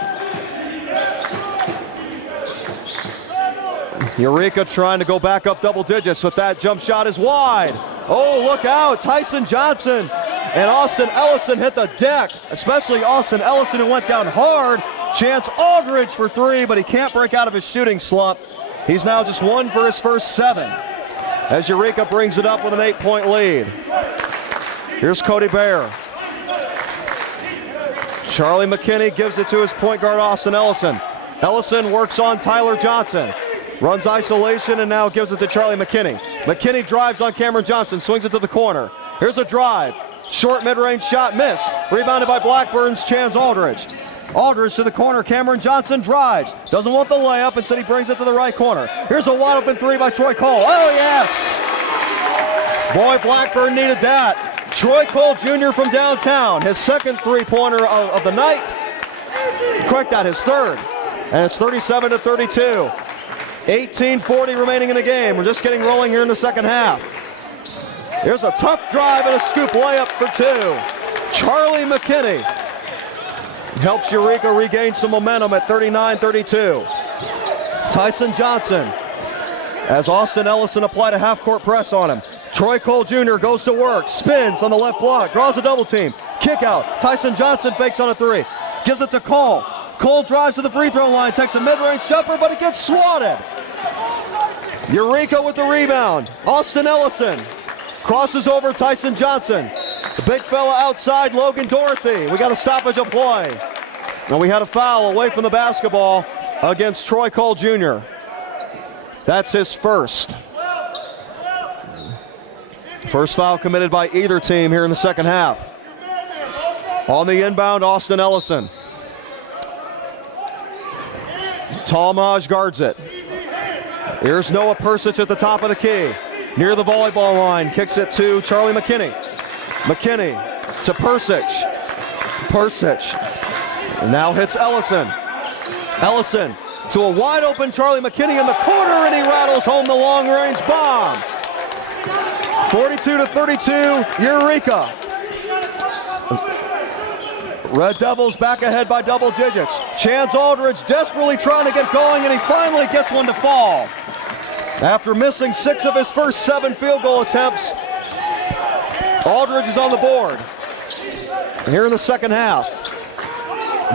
Eureka trying to go back up double digits, but that jump shot is wide. Oh, look out. Tyson Johnson and Austin Ellison hit the deck, especially Austin Ellison, who went down hard. Chance Aldridge for 3, but he can't break out of his shooting slump. He's now just 1 for his first 7 as Eureka brings it up with an 8-point lead. Here's Cody Bear. Charlie McKinney gives it to his point guard, Austin Ellison. Ellison works on Tyler Johnson. Runs isolation and now gives it to Charlie McKinney. McKinney drives on Cameron Johnson, swings it to the corner. Here's a drive. Short mid-range shot missed. Rebounded by Blackburn's Chance Aldridge. Aldridge to the corner. Cameron Johnson drives. Doesn't want the layup. Instead he brings it to the right corner. Here's a wide open 3 by Troy Cole. Oh, yes! Boy, Blackburn needed that. Troy Cole Jr. from downtown. His 2nd 3-pointer of the night. Correct that, his 3rd. And it's 37-32. 18:40 remaining in the game. We're just getting rolling here in the second half. Here's a tough drive and a scoop layup for 2. Charlie McKinney helps Eureka regain some momentum at 39-32. Tyson Johnson, as Austin Ellison applied a half-court press on him. Troy Cole Jr. goes to work, spins on the left block, draws a double team. Kick out. Tyson Johnson fakes on a 3. Gives it to Cole. Cole drives to the free throw line, takes a mid-range jumper, but it gets swatted. Eureka with the rebound. Austin Ellison crosses over Tyson Johnson. The big fella outside, Logan Dorothy. We got a stoppage of play. And we had a foul away from the basketball against Troy Cole Jr. That's his first. First foul committed by either team here in the second half. On the inbound, Austin Ellison. Talmage guards it. Here's Noah Persich at the top of the key. Near the volleyball line, kicks it to Charlie McKinney. McKinney to Persich. Persich now hits Ellison. Ellison to a wide open Charlie McKinney in the corner, and he rattles home the long range bomb. 42-32, Eureka. Red Devils back ahead by double digits. Chance Aldridge desperately trying to get going, and he finally gets one to fall. After missing 6 of his first 7 field goal attempts, Aldridge is on the board. Here in the second half,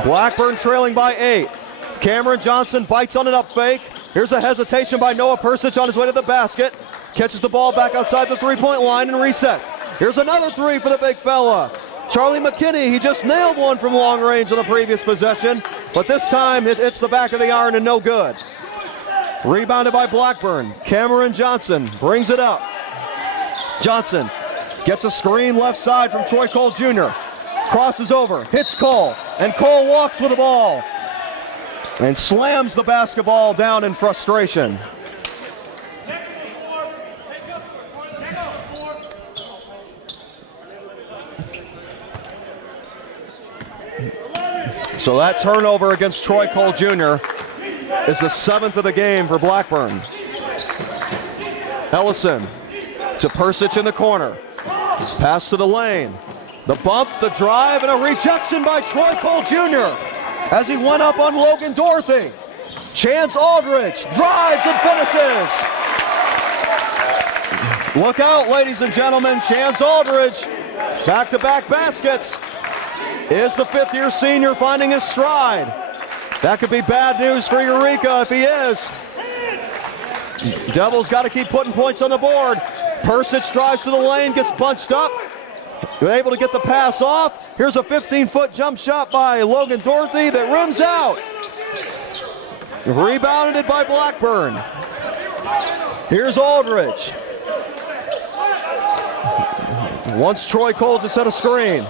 Blackburn trailing by 8. Cameron Johnson bites on an up fake. Here's a hesitation by Noah Persich on his way to the basket. Catches the ball back outside the three-point line and resets. Here's another 3 for the big fella. Charlie McKinney, he just nailed one from long range on the previous possession, but this time it's the back of the iron and no good. Rebounded by Blackburn. Cameron Johnson brings it up. Johnson gets a screen left side from Troy Cole Jr. Crosses over, hits Cole, and Cole walks with the ball and slams the basketball down in frustration. So that turnover against Troy Cole Jr. is the 7th of the game for Blackburn. Ellison to Persic in the corner. Pass to the lane. The bump, the drive, and a rejection by Troy Cole Jr. as he went up on Logan Dorothy. Chance Aldridge drives and finishes. Look out, ladies and gentlemen. Chance Aldridge, back-to-back baskets. Is the fifth-year senior finding his stride? That could be bad news for Eureka if he is. Devils got to keep putting points on the board. Persic drives to the lane, gets bunched up. They're able to get the pass off. Here's a 15-foot jump shot by Logan Dorothy that rims out. Rebounded by Blackburn. Here's Aldridge. Wants Troy Cole to set a screen.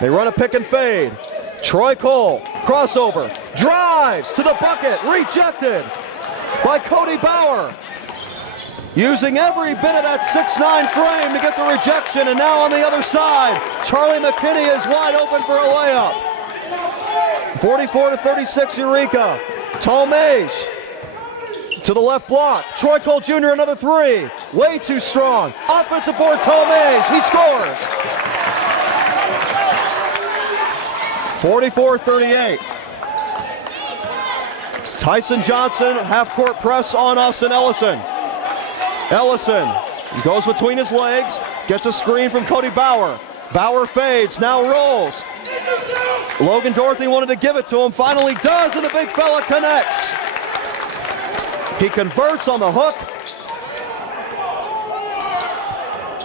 They run a pick and fade. Troy Cole, crossover, drives to the bucket, rejected by Cody Bauer. Using every bit of that 6'9" frame to get the rejection, and now on the other side, Charlie McKinney is wide open for a layup. 44-36 Eureka. Tomage to the left block. Troy Cole Jr. another three. Way too strong. Offensive board, Tomage. He scores. 44-38. Tyson Johnson, half-court press on Austin Ellison. Ellison goes between his legs, gets a screen from Cody Bauer. Bauer fades, now rolls. Logan Dorothy wanted to give it to him, finally does, and the big fella connects. He converts on the hook.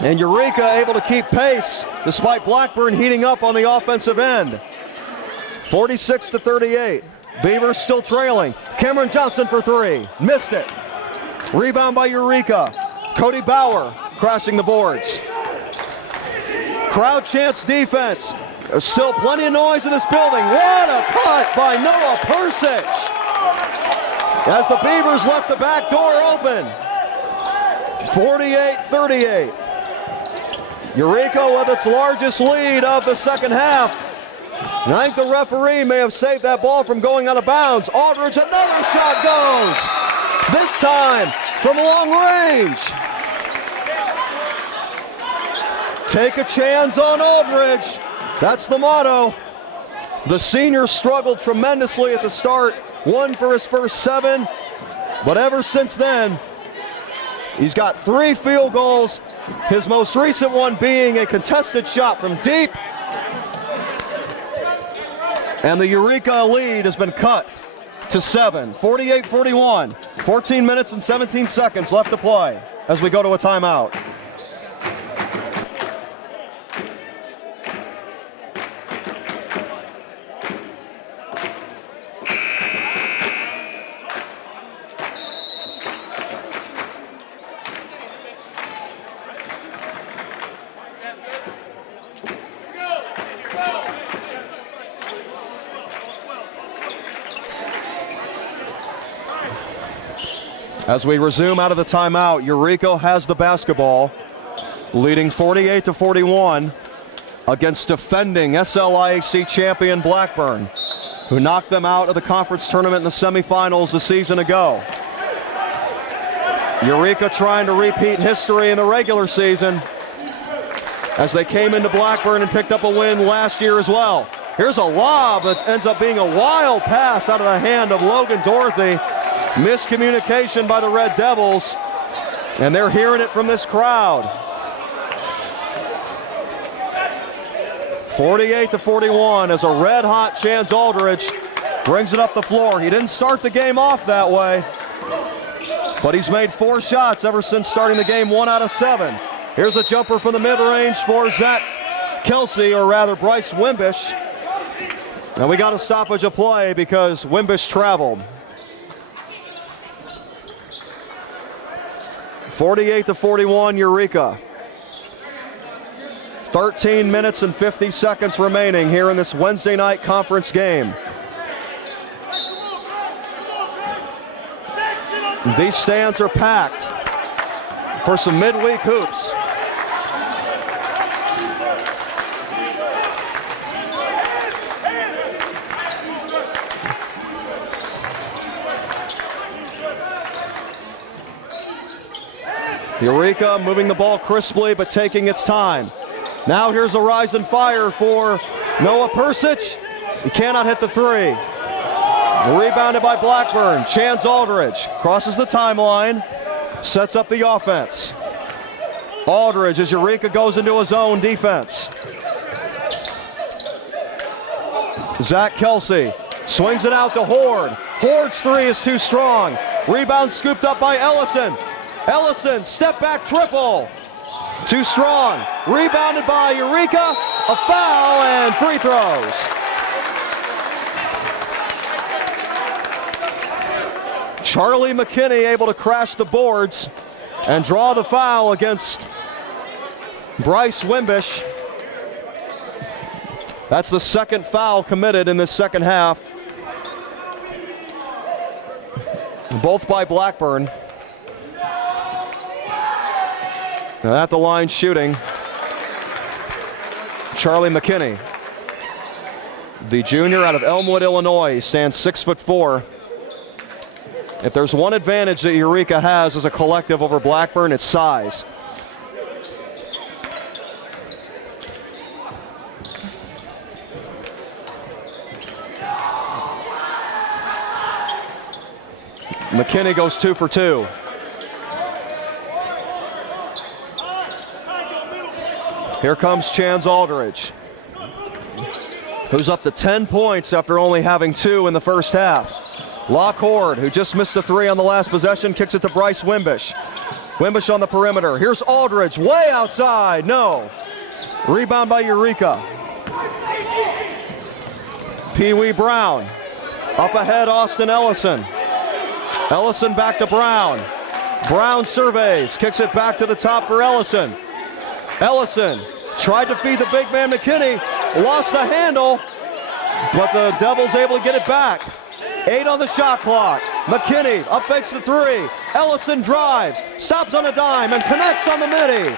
And Eureka able to keep pace despite Blackburn heating up on the offensive end. 46-38. Beavers still trailing. Cameron Johnson for three. Missed it. Rebound by Eureka. Cody Bauer crashing the boards. Crowd chants defense. There's still plenty of noise in this building. What a cut by Noah Persic. As the Beavers left the back door open. 48-38. Eureka with its largest lead of the second half. I think the referee may have saved that ball from going out of bounds. Aldridge, another shot goes. This time from long range. Take a chance on Aldridge. That's the motto. The senior struggled tremendously at the start. One for his first 7. But ever since then, he's got 3 field goals. His most recent one being a contested shot from deep. And the Eureka lead has been cut to 7. 48-41. 14 minutes and 17 seconds left to play as we go to a timeout. As we resume out of the timeout, Eureka has the basketball, leading 48-41 against defending SLIAC champion Blackburn, who knocked them out of the conference tournament in the semifinals a season ago. Eureka trying to repeat history in the regular season as they came into Blackburn and picked up a win last year as well. Here's a lob that ends up being a wild pass out of the hand of Logan Dorothy. Miscommunication by the Red Devils, and they're hearing it from this crowd. 48-41 as a red-hot Chance Aldridge brings it up the floor. He didn't start the game off that way, but he's made 4 shots ever since starting the game, 1 out of 7. Here's a jumper from the mid-range for Zach Kelsey, or rather Bryce Wimbish. And we got a stoppage of play because Wimbish traveled. 48-41 Eureka. 13 minutes and 50 seconds remaining here in this Wednesday night conference game. These stands are packed for some midweek hoops. Eureka moving the ball crisply but taking its time. Now here's a rise and fire for Noah Persic. He cannot hit the three. Rebounded by Blackburn. Chance Aldridge crosses the timeline, sets up the offense. Aldridge as Eureka goes into his own defense. Zach Kelsey swings it out to Horde. Horde's three is too strong. Rebound scooped up by Ellison. Ellison, step back triple. Too strong. Rebounded by Eureka. A foul and free throws. Charlie McKinney able to crash the boards and draw the foul against Bryce Wimbish. That's the second foul committed in this second half. Both by Blackburn. Now at the line shooting, Charlie McKinney. The junior out of Elmwood, Illinois, stands 6'4". If there's one advantage that Eureka has as a collective over Blackburn, it's size. McKinney goes 2 for 2. Here comes Chance Aldridge, who's up to 10 points after only having 2 in the first half. Locke Horde, who just missed a 3 on the last possession, kicks it to Bryce Wimbish. Wimbish on the perimeter. Here's Aldridge, way outside. No. Rebound by Eureka. Pee Wee Brown. Up ahead, Austin Ellison. Ellison back to Brown. Brown surveys, kicks it back to the top for Ellison. Ellison tried to feed the big man McKinney, lost the handle, but the Devils able to get it back. 8 on the shot clock. McKinney up fakes the 3. Ellison drives, stops on a dime, and connects on the midi.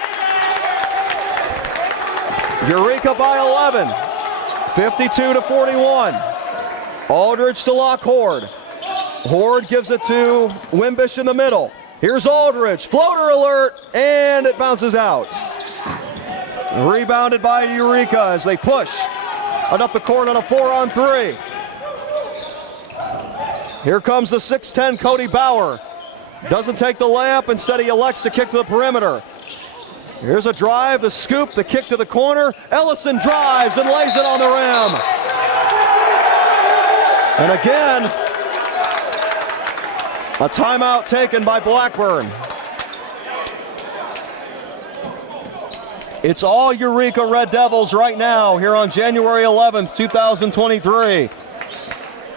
Eureka by 11, 52-41. Aldridge to Locke Horde. Horde gives it to Wimbish in the middle. Here's Aldridge, floater alert, and it bounces out. Rebounded by Eureka as they push up the court on a 4-on-3. Here comes the 6'10" Cody Bauer. Doesn't take the layup, instead he elects to kick to the perimeter. Here's a drive, the scoop, the kick to the corner. Ellison drives and lays it on the rim. And again, a timeout taken by Blackburn. It's all Eureka Red Devils right now here on January 11th, 2023.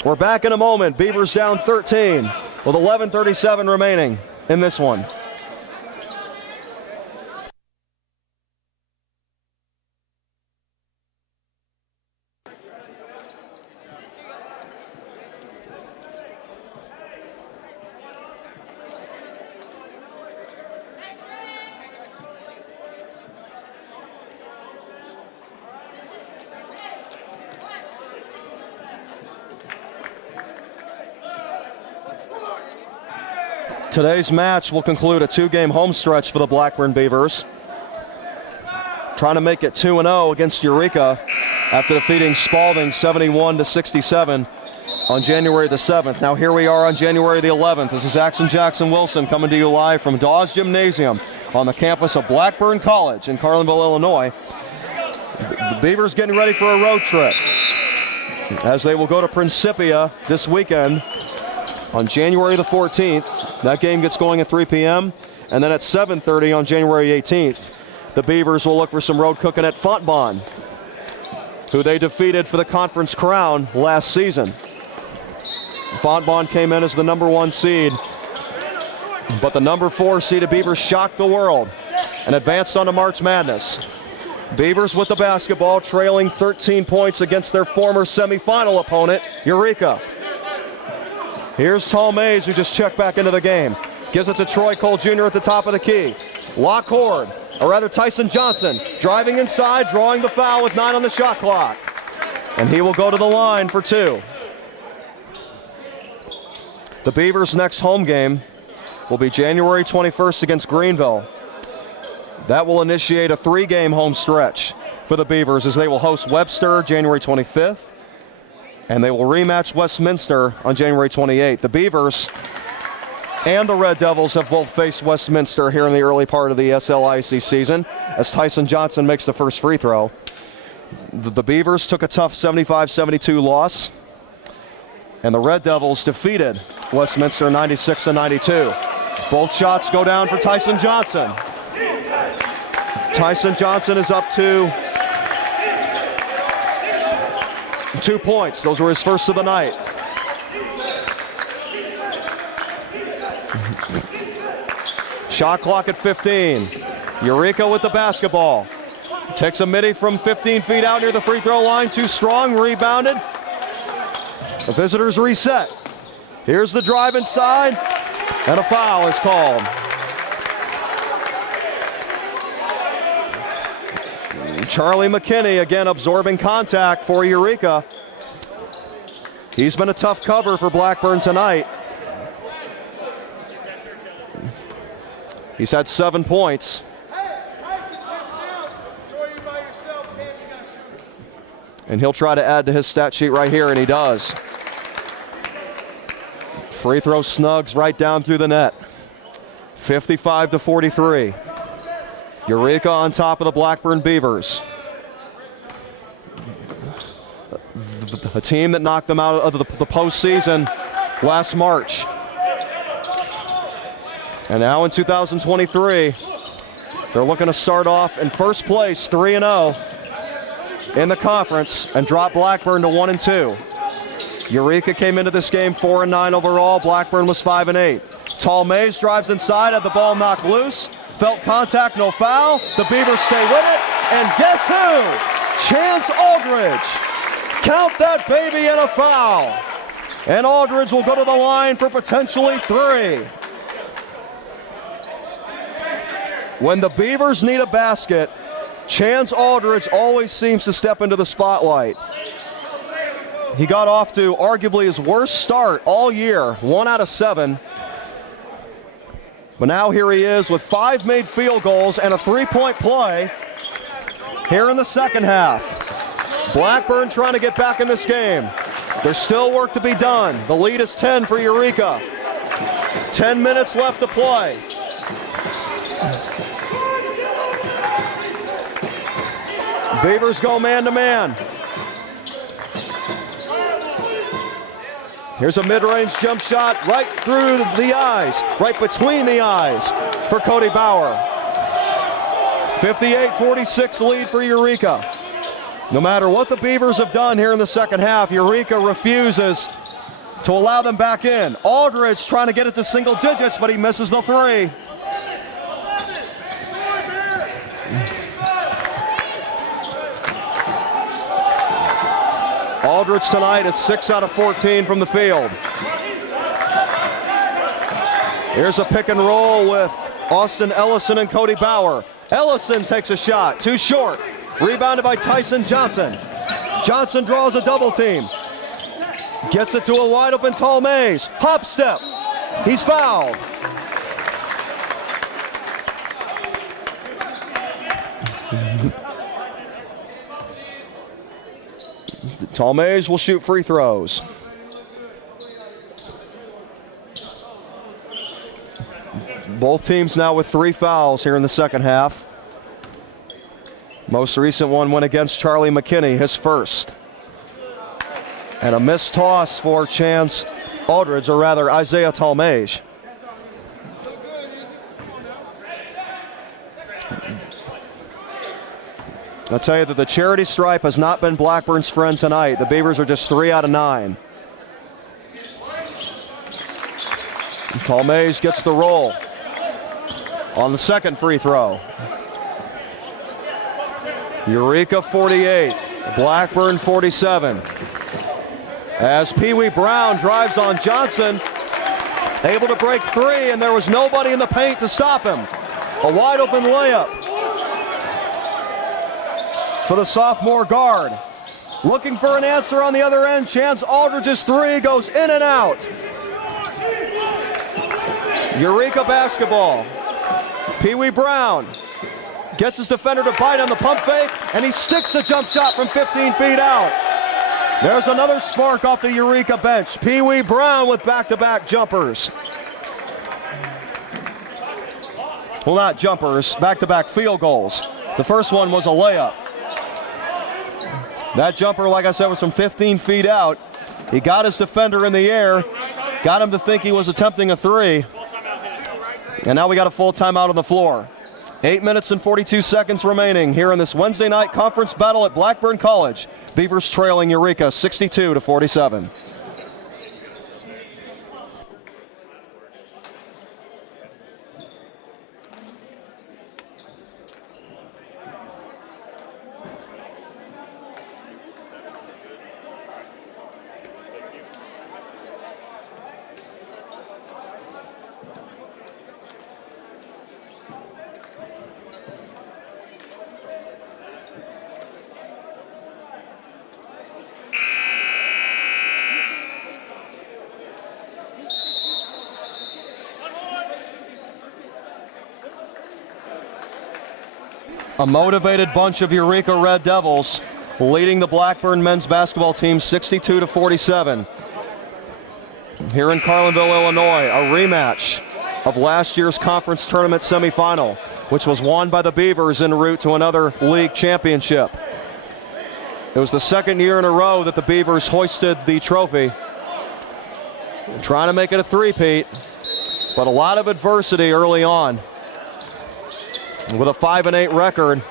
We're back in a moment. Beavers down 13 with 11:37 remaining in this one. Today's match will conclude a 2-game home stretch for the Blackburn Beavers, trying to make it 2-0 against Eureka after defeating Spalding 71-67 on January the 7th. Now here we are on January the 11th. This is Jackson Wilson coming to you live from Dawes Gymnasium on the campus of Blackburn College in Carlinville, Illinois. The Beavers getting ready for a road trip as they will go to Principia this weekend on January the 14th. That game gets going at 3 p.m. And then at 7:30 on January 18th, the Beavers will look for some road cooking at Fontbonne, who they defeated for the conference crown last season. Fontbonne came in as the #1 seed, but the #4 seeded Beavers shocked the world and advanced on to March Madness. Beavers with the basketball, trailing 13 points against their former semifinal opponent, Eureka. Here's Talmaze, who just checked back into the game. Gives it to Troy Cole Jr. at the top of the key. Lockcord, or rather Tyson Johnson, driving inside, drawing the foul with 9 on the shot clock. And he will go to the line for 2. The Beavers' next home game will be January 21st against Greenville. That will initiate a 3-game home stretch for the Beavers, as they will host Webster January 25th, and they will rematch Westminster on January 28th. The Beavers and the Red Devils have both faced Westminster here in the early part of the SLIC season, as Tyson Johnson makes the first free throw. The Beavers took a tough 75-72 loss, and the Red Devils defeated Westminster 96-92. Both shots go down for Tyson Johnson. Tyson Johnson is up to 2 points. Those were his first of the night. Shot clock at 15. Eureka with the basketball. Takes a midi from 15 feet out near the free throw line. Too strong, rebounded. The visitors reset. Here's the drive inside, and a foul is called. Charlie McKinney again absorbing contact for Eureka. He's been a tough cover for Blackburn tonight. He's had 7 points. And he'll try to add to his stat sheet right here, and he does. Free throw snugs right down through the net. 55-43. Eureka on top of the Blackburn Beavers. A team that knocked them out of the postseason last March. And now in 2023, they're looking to start off in first place, 3-0 in the conference, and drop Blackburn to 1-2. Eureka came into this game 4-9 overall. Blackburn was 5-8. Talmaze drives inside, had the ball knocked loose. Felt contact, no foul. The Beavers stay with it. And guess who? Chance Aldridge. Count that baby and a foul. And Aldridge will go to the line for potentially 3. When the Beavers need a basket, Chance Aldridge always seems to step into the spotlight. He got off to arguably his worst start all year, 1 out of 7. But now here he is with 5 made field goals and a 3-point play here in the second half. Blackburn trying to get back in this game. There's still work to be done. The lead is 10 for Eureka. 10 minutes left to play. Beavers go man-to-man. Here's a mid-range jump shot right through the eyes, right between the eyes for Cody Bauer. 58-46 lead for Eureka. No matter what the Beavers have done here in the second half, Eureka refuses to allow them back in. Aldridge trying to get it to single digits, but he misses the 3. Aldridge tonight is 6 out of 14 from the field. Here's a pick and roll with Austin Ellison and Cody Bauer. Ellison takes a shot, too short. Rebounded by Tyson Johnson. Johnson draws a double team. Gets it to a wide open Talmaze. Hop step. He's fouled. Talmaze will shoot free throws. Both teams now with 3 fouls here in the second half. Most recent one went against Charlie McKinney, his first. And a missed toss for Chance Aldridge, or rather Isaiah Talmaze. I'll tell you that the charity stripe has not been Blackburn's friend tonight. The Beavers are just 3 out of 9. Talmaze gets the roll on the second free throw. Eureka 48, Blackburn 47. As Pee Wee Brown drives on Johnson, able to break three, and there was nobody in the paint to stop him. A wide open layup for the sophomore guard. Looking for an answer on the other end. Chance Aldridge's three goes in and out. Eureka basketball. Pee Wee Brown gets his defender to bite on the pump fake, and he sticks a jump shot from 15 feet out. There's another spark off the Eureka bench. Pee Wee Brown with back-to-back jumpers. Well, not jumpers, back-to-back field goals. The first one was a layup. That jumper, like I said, was from 15 feet out. He got his defender in the air, got him to think he was attempting a three. And now we got a full timeout on the floor. 8 minutes and 42 seconds remaining here in this Wednesday night conference battle at Blackburn College. Beavers trailing Eureka 62-47. A motivated bunch of Eureka Red Devils leading the Blackburn men's basketball team 62-47. Here in Carlinville, Illinois, a rematch of last year's conference tournament semifinal, which was won by the Beavers en route to another league championship. It was the second year in a row that the Beavers hoisted the trophy. Trying to make it a three-peat, but a lot of adversity early on. With a 5-8 record,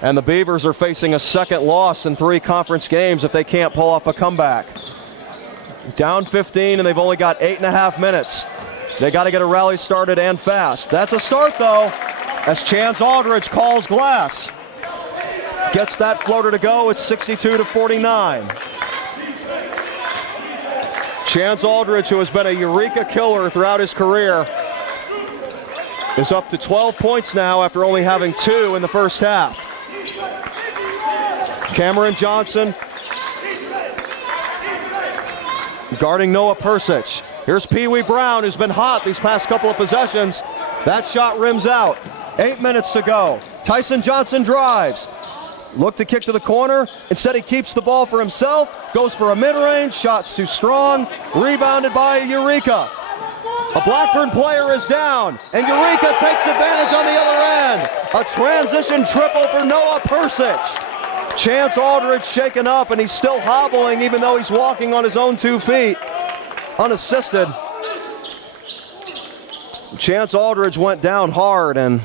and the Beavers are facing a second loss in 3 conference games if they can't pull off a comeback. Down 15, and they've only got 8.5 minutes. They got to get a rally started and fast. That's a start, though, as Chance Aldridge calls glass. Gets that floater to go. It's 62-49. Chance Aldridge, who has been a Eureka killer throughout his career, is up to 12 points now after only having 2 in the first half. Cameron Johnson guarding Noah Persich. Here's Pee Wee Brown, who's been hot these past couple of possessions. That shot rims out. 8 minutes to go. Tyson Johnson drives. Look to kick to the corner. Instead, he keeps the ball for himself. Goes for a mid-range. Shot's too strong. Rebounded by Eureka. A Blackburn player is down, and Eureka takes advantage on the other end. A transition triple for Noah Persich. Chance Aldridge shaken up, and he's still hobbling even though he's walking on his own 2 feet, unassisted. Chance Aldridge went down hard, and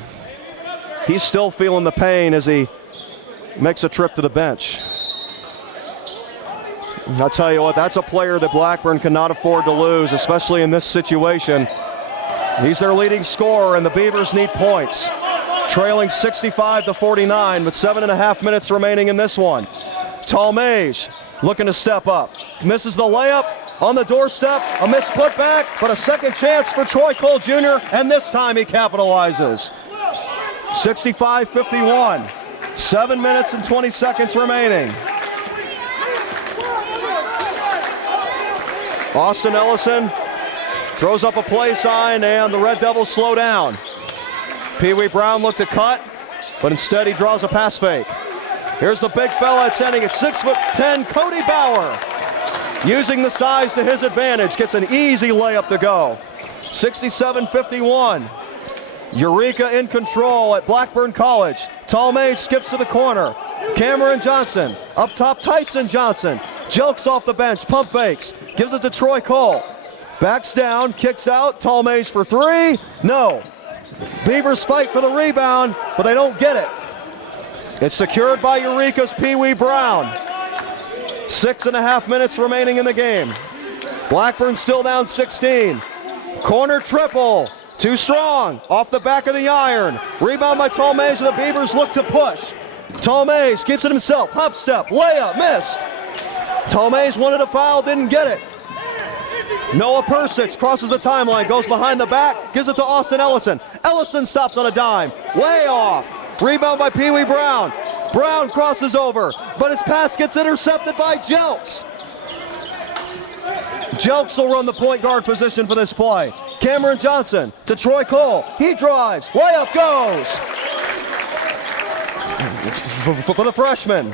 he's still feeling the pain as he makes a trip to the bench. I'll tell you what, that's a player that Blackburn cannot afford to lose, especially in this situation. He's their leading scorer, and the Beavers need points. Trailing 65-49 with 7.5 minutes remaining in this one. Talmage looking to step up. Misses the layup on the doorstep. A missed putback, but a second chance for Troy Cole Jr., and this time he capitalizes. 65-51. 7 minutes and 20 seconds remaining. Austin Ellison throws up a play sign, and the Red Devils slow down. Pee Wee Brown looked to cut, but instead he draws a pass fake. Here's the big fella standing at 6'10", Cody Bauer. Using the size to his advantage, gets an easy layup to go. 67-51. Eureka in control at Blackburn College. Talmage skips to the corner. Cameron Johnson, up top Tyson Johnson. Jokes off the bench, pump fakes. Gives it to Troy Cole. Backs down, kicks out. Talmage for 3. No. Beavers fight for the rebound, but they don't get it. It's secured by Eureka's Pee Wee Brown. 6.5 minutes remaining in the game. Blackburn still down 16. Corner triple. Too strong. Off the back of the iron. Rebound by Talmage, and the Beavers look to push. Talmaze keeps it himself. Hop step, layup, missed. Talmaze wanted a foul, didn't get it. Noah Persic crosses the timeline, goes behind the back, gives it to Austin Ellison. Ellison stops on a dime, way off. Rebound by Pee Wee Brown. Brown crosses over, but his pass gets intercepted by Jelks. Jelks will run the point guard position for this play. Cameron Johnson to Troy Cole. He drives, layup goes. For the freshman.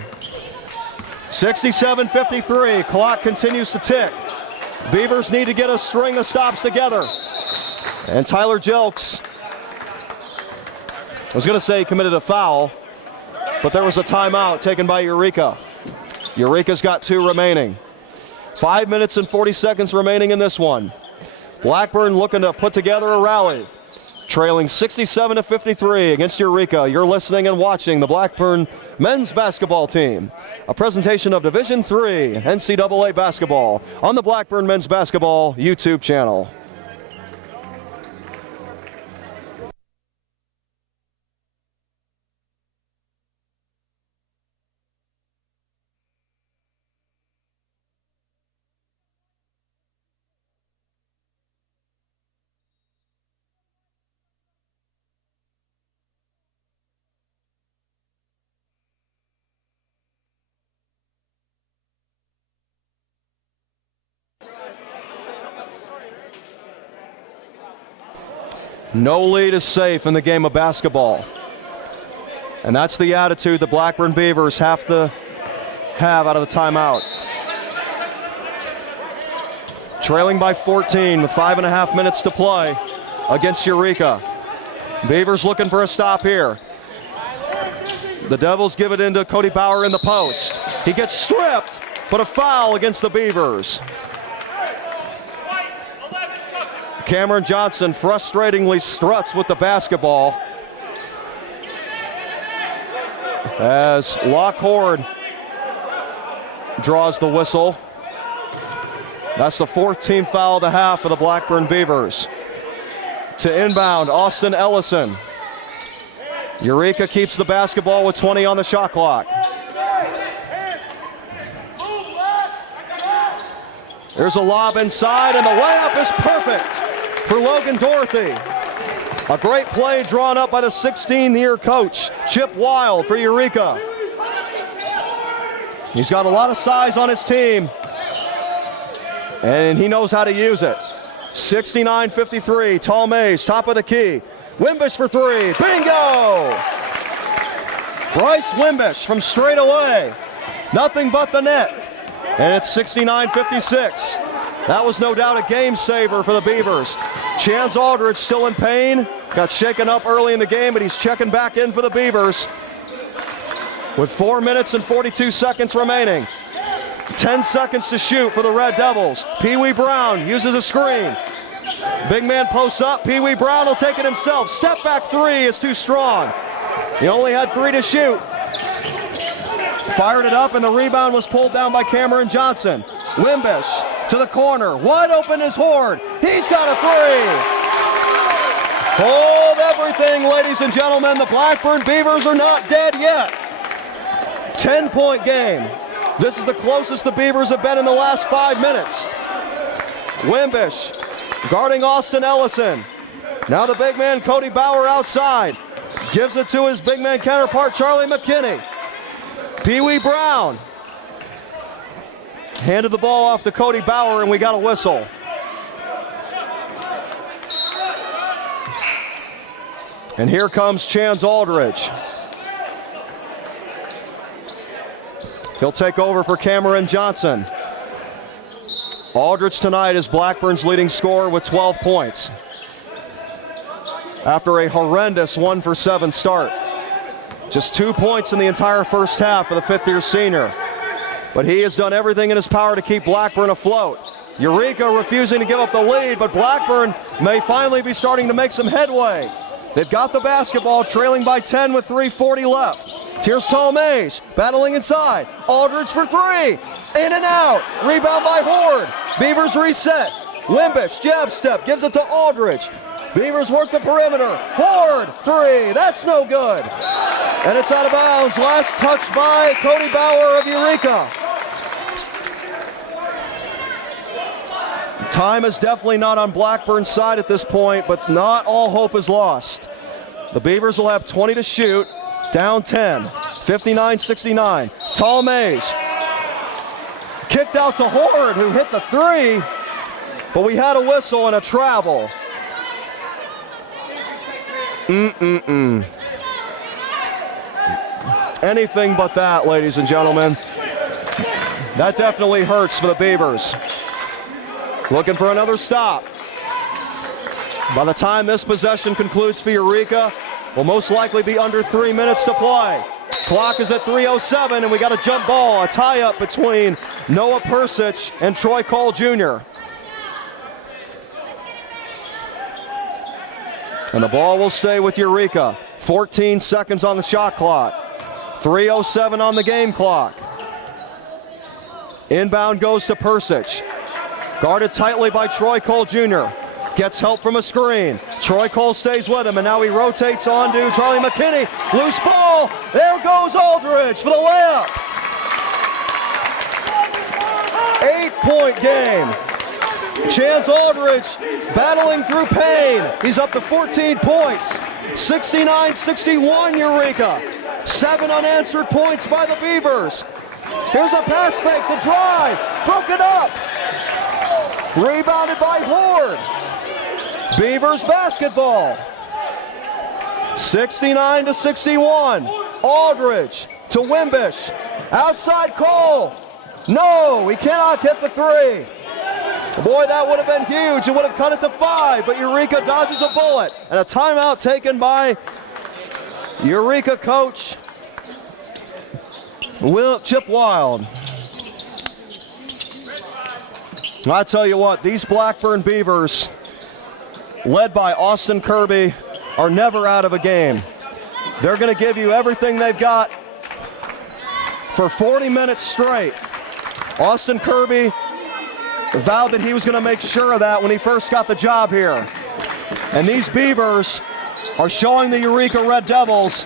67-53, clock continues to tick. Beavers need to get a string of stops together. And Tyler Jelks, I was going to say committed a foul, but there was a timeout taken by Eureka. Eureka's got 2 remaining. 5 minutes and 40 seconds remaining in this one. Blackburn looking to put together a rally. Trailing 67-53 against Eureka. You're listening and watching the Blackburn men's basketball team. A presentation of Division III NCAA basketball on the Blackburn men's basketball YouTube channel. No lead is safe in the game of basketball. And that's the attitude the Blackburn Beavers have to have out of the timeout. Trailing by 14 with 5.5 minutes to play against Eureka. Beavers looking for a stop here. The Devils give it into Cody Bauer in the post. He gets stripped, but a foul against the Beavers. Cameron Johnson frustratingly struts with the basketball as Locke Horde draws the whistle. That's the 4th team foul of the half for the Blackburn Beavers. To inbound, Austin Ellison. Eureka keeps the basketball with 20 on the shot clock. There's a lob inside, and the layup is perfect for Logan Dorothy. A great play drawn up by the 16-year coach, Chip Wild, for Eureka. He's got a lot of size on his team, and he knows how to use it. 69-53, Talmaze, top of the key. Wimbish for 3, bingo! Bryce Wimbish from straight away. Nothing but the net. And it's 69-56. That was no doubt a game saver for the Beavers. Chance Aldridge still in pain. Got shaken up early in the game, but he's checking back in for the Beavers. With 4 minutes and 42 seconds remaining. 10 seconds to shoot for the Red Devils. Pee Wee Brown uses a screen. Big man posts up. Pee Wee Brown will take it himself. Step back 3 is too strong. He only had 3 to shoot. Fired it up, and the rebound was pulled down by Cameron Johnson. Wimbish to the corner. Wide open is Horde. He's got a 3. Hold everything, ladies and gentlemen. The Blackburn Beavers are not dead yet. 10-point game. This is the closest the Beavers have been in the last 5 minutes. Wimbish guarding Austin Ellison. Now the big man Cody Bauer outside. Gives it to his big man counterpart Charlie McKinney. Pee Wee Brown handed the ball off to Cody Bauer, and we got a whistle. And here comes Chance Aldridge. He'll take over for Cameron Johnson. Aldridge tonight is Blackburn's leading scorer with 12 points. After a horrendous 1-for-7 start. Just 2 points in the entire first half for the 5th-year senior. But he has done everything in his power to keep Blackburn afloat. Eureka refusing to give up the lead, but Blackburn may finally be starting to make some headway. They've got the basketball, trailing by 10 with 3:40 left. Here's Talmaze, battling inside. Aldridge for 3, in and out. Rebound by Horde. Beavers reset. Wimbish, jab step, gives it to Aldridge. Beavers work the perimeter. Horde, 3. That's no good. And it's out of bounds. Last touch by Cody Bauer of Eureka. Time is definitely not on Blackburn's side at this point, but not all hope is lost. The Beavers will have 20 to shoot, down 10, 59-69. Tall Mays kicked out to Horde, who hit the 3, but we had a whistle and a travel. Anything but that, ladies and gentlemen. That definitely hurts for the Beavers. Looking for another stop. By the time this possession concludes for Eureka, will most likely be under 3 minutes to play. Clock is at 3:07, and we got a jump ball, a tie-up between Noah Persich and Troy Cole Jr. And the ball will stay with Eureka. 14 seconds on the shot clock. 3:07 on the game clock. Inbound goes to Persich. Guarded tightly by Troy Cole Jr. Gets help from a screen. Troy Cole stays with him, and now he rotates on to Charlie McKinney. Loose ball. There goes Aldridge for the layup. 8-point game. Chance Aldridge battling through pain. He's up to 14 points. 69-61 Eureka. 7 unanswered points by the Beavers. Here's a pass fake, the drive. Broken up. Rebounded by Horde. Beavers basketball. 69-61. Aldridge to Wimbish. Outside Cole. No, he cannot hit the 3. Boy, that would have been huge. It would have cut it to 5, but Eureka dodges a bullet. And a timeout taken by Eureka coach Chip Wild. I tell you what, these Blackburn Beavers, led by Austin Kirby, are never out of a game. They're going to give you everything they've got for 40 minutes straight. Austin Kirby vowed that he was going to make sure of that when he first got the job here. And these Beavers are showing the Eureka Red Devils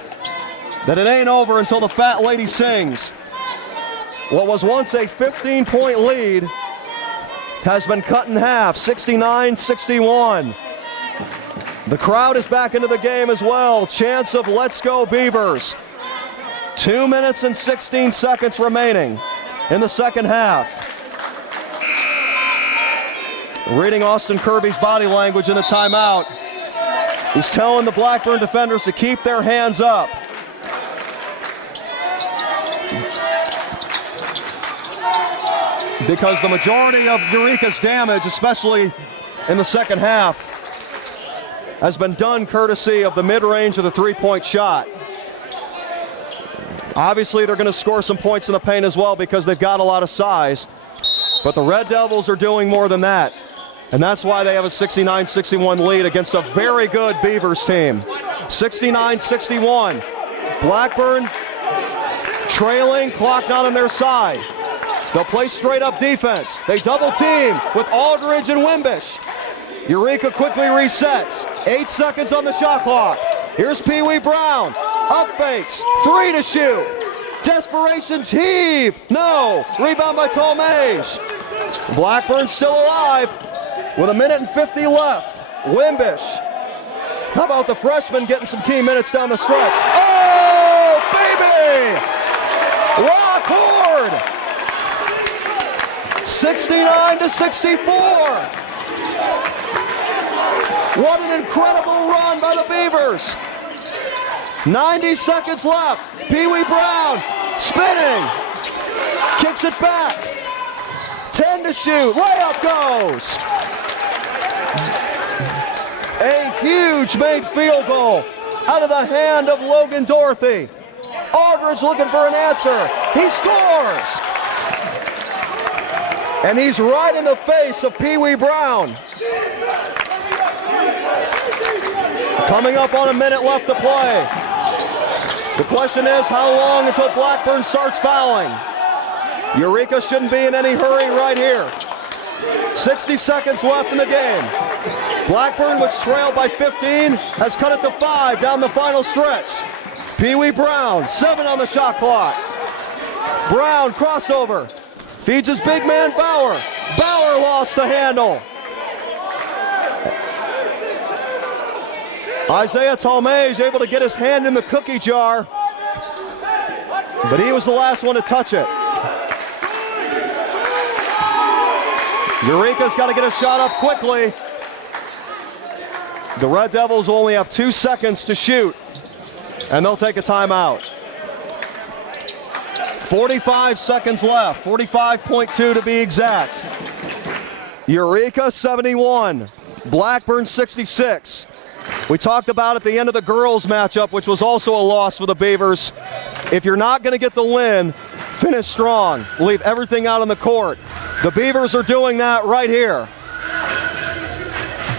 that it ain't over until the fat lady sings. What was once a 15-point lead has been cut in half, 69-61. The crowd is back into the game as well. Chance of let's go Beavers. 2 minutes and 16 seconds remaining in the second half. Reading Austin Kirby's body language in the timeout, he's telling the Blackburn defenders to keep their hands up. Because the majority of Eureka's damage, especially in the second half, has been done courtesy of the mid-range of the three-point shot. Obviously, they're going to score some points in the paint as well because they've got a lot of size. But the Red Devils are doing more than that. And that's why they have a 69-61 lead against a very good Beavers team. 69-61. Blackburn trailing, clock not on their side. They'll play straight-up defense. They double-team with Aldridge and Wimbish. Eureka quickly resets. 8 seconds on the shot clock. Here's Pee Wee Brown. Up fakes. 3 to shoot. Desperation's heave. No. Rebound by Tall Mays. Blackburn still alive with 1 minute and 50 left. Wimbish. How about the freshman getting some key minutes down the stretch? Oh, baby! Rock Horde! 69-64. What an incredible run by the Beavers. 90 seconds left. Pee Wee Brown spinning. Kicks it back. 10 to shoot. Layup goes. A huge made field goal out of the hand of Logan Dorothy. Aldridge looking for an answer. He scores. And he's right in the face of Pee Wee Brown. Coming up on 1 minute left to play. The question is how long until Blackburn starts fouling? Eureka shouldn't be in any hurry right here. 60 seconds left in the game. Blackburn, which trailed by 15, has cut it to 5 down the final stretch. Pee Wee Brown, 7 on the shot clock. Brown, crossover. Feeds his big man, Bauer. Bauer lost the handle. Isaiah Talmage able to get his hand in the cookie jar, but he was the last one to touch it. Eureka's got to get a shot up quickly. The Red Devils only have 2 seconds to shoot, and they'll take a timeout. 45 seconds left, 45.2 to be exact. Eureka 71, Blackburn 66. We talked about at the end of the girls matchup, which was also a loss for the Beavers. If you're not going to get the win, finish strong. Leave everything out on the court. The Beavers are doing that right here.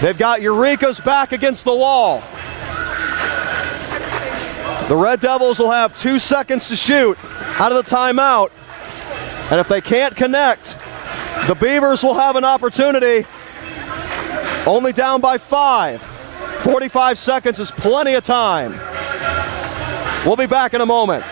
They've got Eureka's back against the wall. The Red Devils will have 2 seconds to shoot out of the timeout. And if they can't connect, the Beavers will have an opportunity. Only down by 5. 45 seconds is plenty of time. We'll be back in a moment.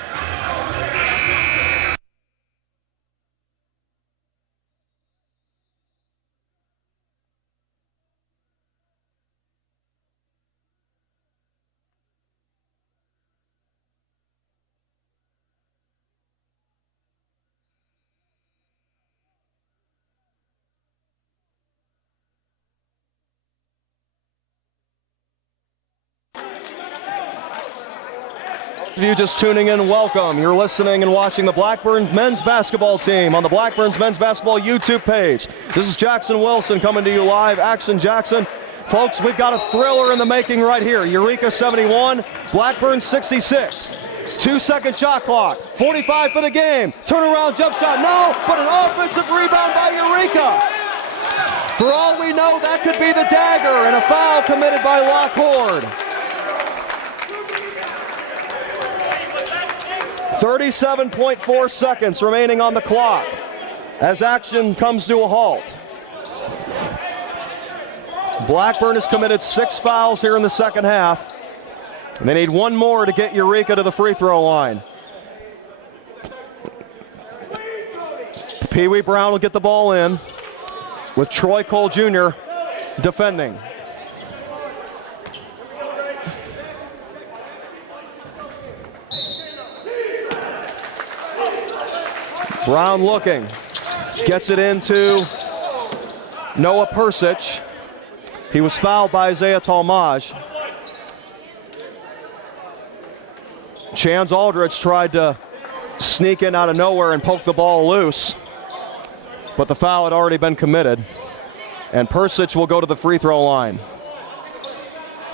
If you just tuning in, welcome. You're listening and watching the Blackburn men's basketball team on the Blackburn's men's basketball YouTube page. This is Jackson Wilson coming to you live. Action Jackson. Folks, we've got a thriller in the making right here. Eureka 71, Blackburn 66. 2-second shot clock, 45 for the game. Turnaround jump shot, no, but an offensive rebound by Eureka. For all we know, that could be the dagger, and a foul committed by Lockhord. 37.4 seconds remaining on the clock as action comes to a halt. Blackburn has committed 6 fouls here in the second half. And they need 1 more to get Eureka to the free throw line. Pee Wee Brown will get the ball in with Troy Cole Jr. defending. Brown looking, gets it into Noah Persich. He was fouled by Isaiah Talmage. Chance Aldridge tried to sneak in out of nowhere and poke the ball loose, but the foul had already been committed, and Persich will go to the free throw line.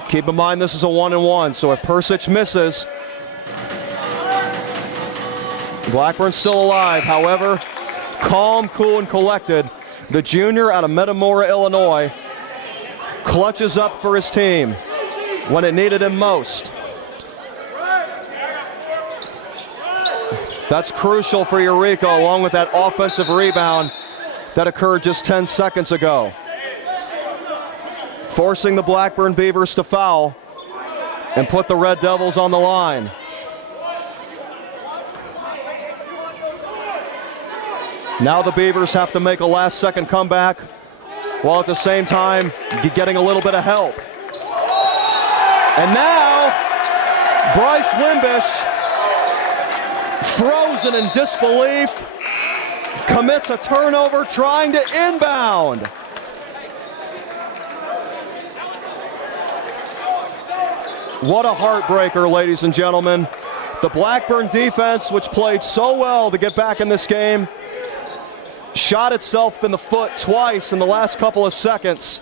Keep in mind this is a 1-and-1, so if Persich misses, Blackburn's still alive. However, calm, cool, and collected, the junior out of Metamora, Illinois, clutches up for his team when it needed him most. That's crucial for Eureka, along with that offensive rebound that occurred just 10 seconds ago. Forcing the Blackburn Beavers to foul and put the Red Devils on the line. Now the Beavers have to make a last-second comeback, while at the same time getting a little bit of help. And now, Bryce Wimbish, frozen in disbelief, commits a turnover trying to inbound. What a heartbreaker, ladies and gentlemen. The Blackburn defense, which played so well to get back in this game, shot itself in the foot twice in the last couple of seconds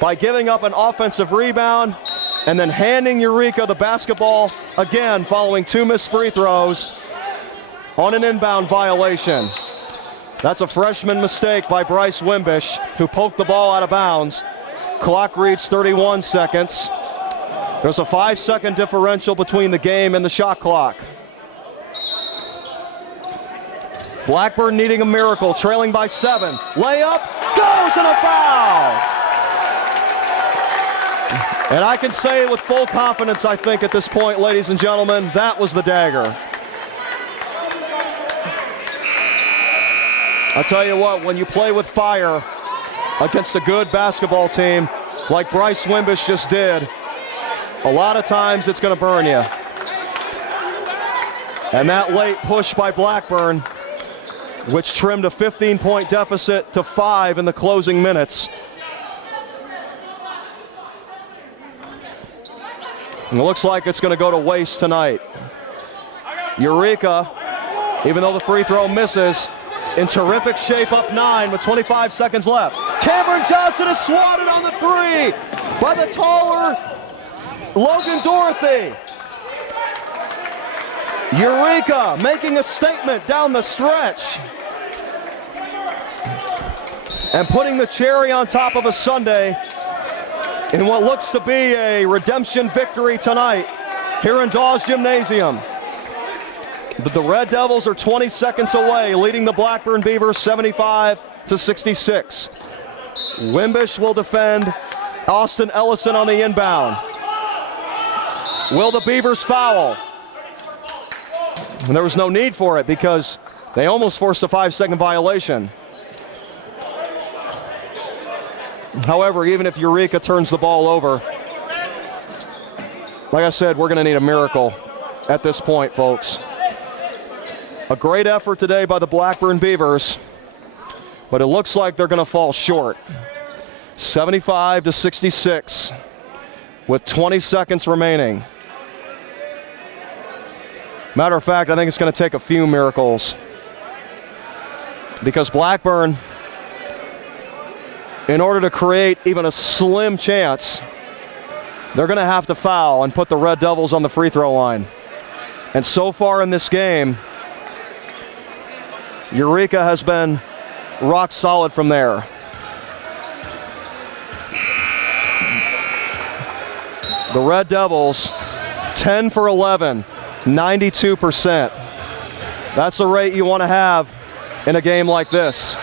by giving up an offensive rebound and then handing Eureka the basketball again following 2 missed free throws on an inbound violation. That's a freshman mistake by Bryce Wimbish, who poked the ball out of bounds. Clock reached 31 seconds. There's a 5-second differential between the game and the shot clock. Blackburn needing a miracle, trailing by 7. Layup, goes, and a foul! And I can say with full confidence, I think, at this point, ladies and gentlemen, that was the dagger. I'll tell you what, when you play with fire against a good basketball team like Bryce Wimbish just did, a lot of times it's going to burn you. And that late push by Blackburn, which trimmed a 15-point deficit to 5 in the closing minutes. And it looks like it's going to go to waste tonight. Eureka, even though the free throw misses, in terrific shape, up 9 with 25 seconds left. Cameron Johnson is swatted on the 3 by the taller Logan Dorothy. Eureka making a statement down the stretch and putting the cherry on top of a sundae in what looks to be a redemption victory tonight here in Dawes Gymnasium. But the Red Devils are 20 seconds away, leading the Blackburn Beavers 75-66. Wimbish will defend Austin Ellison on the inbound. Will the Beavers foul? And there was no need for it because they almost forced a 5-second violation. However, even if Eureka turns the ball over, like I said, we're going to need a miracle at this point, folks. A great effort today by the Blackburn Beavers, but it looks like they're going to fall short. 75-66 with 20 seconds remaining. Matter of fact, I think it's going to take a few miracles because Blackburn, in order to create even a slim chance, they're going to have to foul and put the Red Devils on the free throw line. And so far in this game, Eureka has been rock solid from there. The Red Devils, 10 for 11, 92%. That's the rate you want to have in a game like this.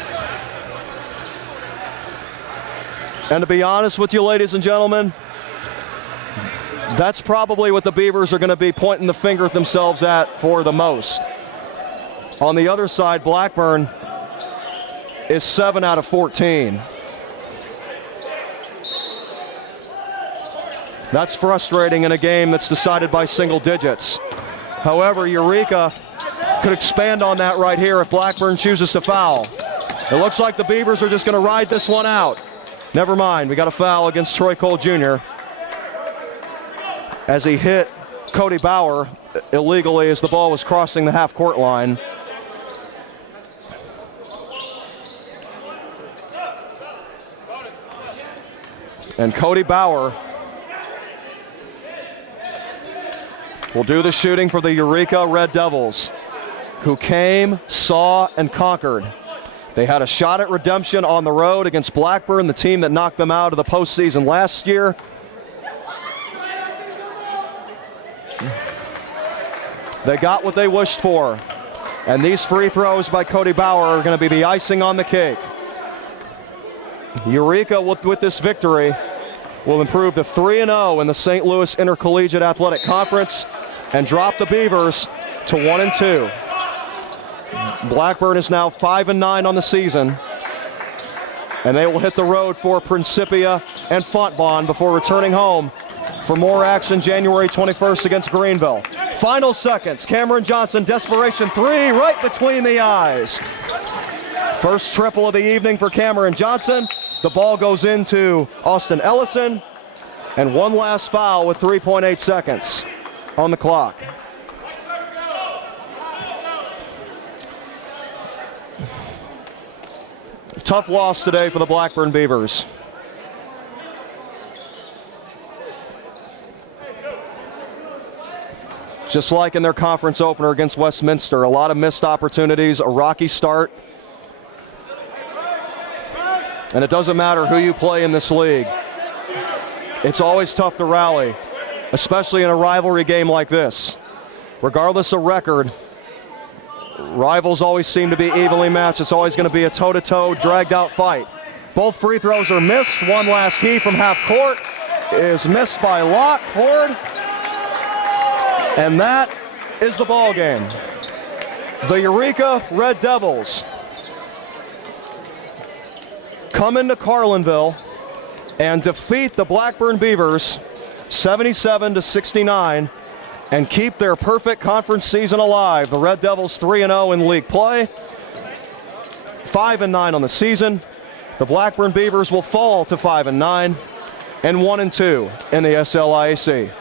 And to be honest with you, ladies and gentlemen, that's probably what the Beavers are going to be pointing the finger at themselves at for the most. On the other side, Blackburn is 7 out of 14. That's frustrating in a game that's decided by single digits. However, Eureka could expand on that right here if Blackburn chooses to foul. It looks like the Beavers are just going to ride this one out. Never mind, we got a foul against Troy Cole Jr. as he hit Cody Bauer illegally as the ball was crossing the half-court line. And Cody Bauer will do the shooting for the Eureka Red Devils, who came, saw, and conquered. They had a shot at redemption on the road against Blackburn, the team that knocked them out of the postseason last year. They got what they wished for. And these free throws by Cody Bauer are going to be the icing on the cake. Eureka, with this victory, will improve to 3-0 in the St. Louis Intercollegiate Athletic Conference and drop the Beavers to 1-2. Blackburn is now 5-9 on the season, and they will hit the road for Principia and Fontbonne before returning home for more action January 21st against Greenville. Final seconds, Cameron Johnson, desperation three right between the eyes. First triple of the evening for Cameron Johnson. The ball goes into Austin Ellison, and one last foul with 3.8 seconds on the clock. Tough loss today for the Blackburn Beavers. Just like in their conference opener against Westminster, a lot of missed opportunities, a rocky start. And it doesn't matter who you play in this league. It's always tough to rally, especially in a rivalry game like this. Regardless of record, rivals always seem to be evenly matched. It's always going to be a toe-to-toe, dragged-out fight. Both free throws are missed. One last heat from half court is missed by Locke Horde. And that is the ball game. The Eureka Red Devils come into Carlinville and defeat the Blackburn Beavers 77-69 and keep their perfect conference season alive. The Red Devils 3-0 in league play, 5-9 on the season. The Blackburn Beavers will fall to 5-9 and 1-2 in the SLIAC.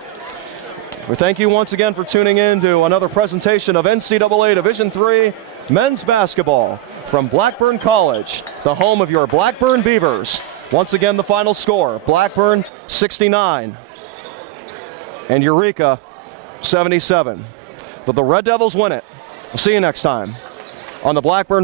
We thank you once again for tuning in to another presentation of NCAA Division III men's basketball from Blackburn College, the home of your Blackburn Beavers. Once again, the final score, Blackburn 69 and Eureka 77. But the Red Devils win it. We'll see you next time on the Blackburn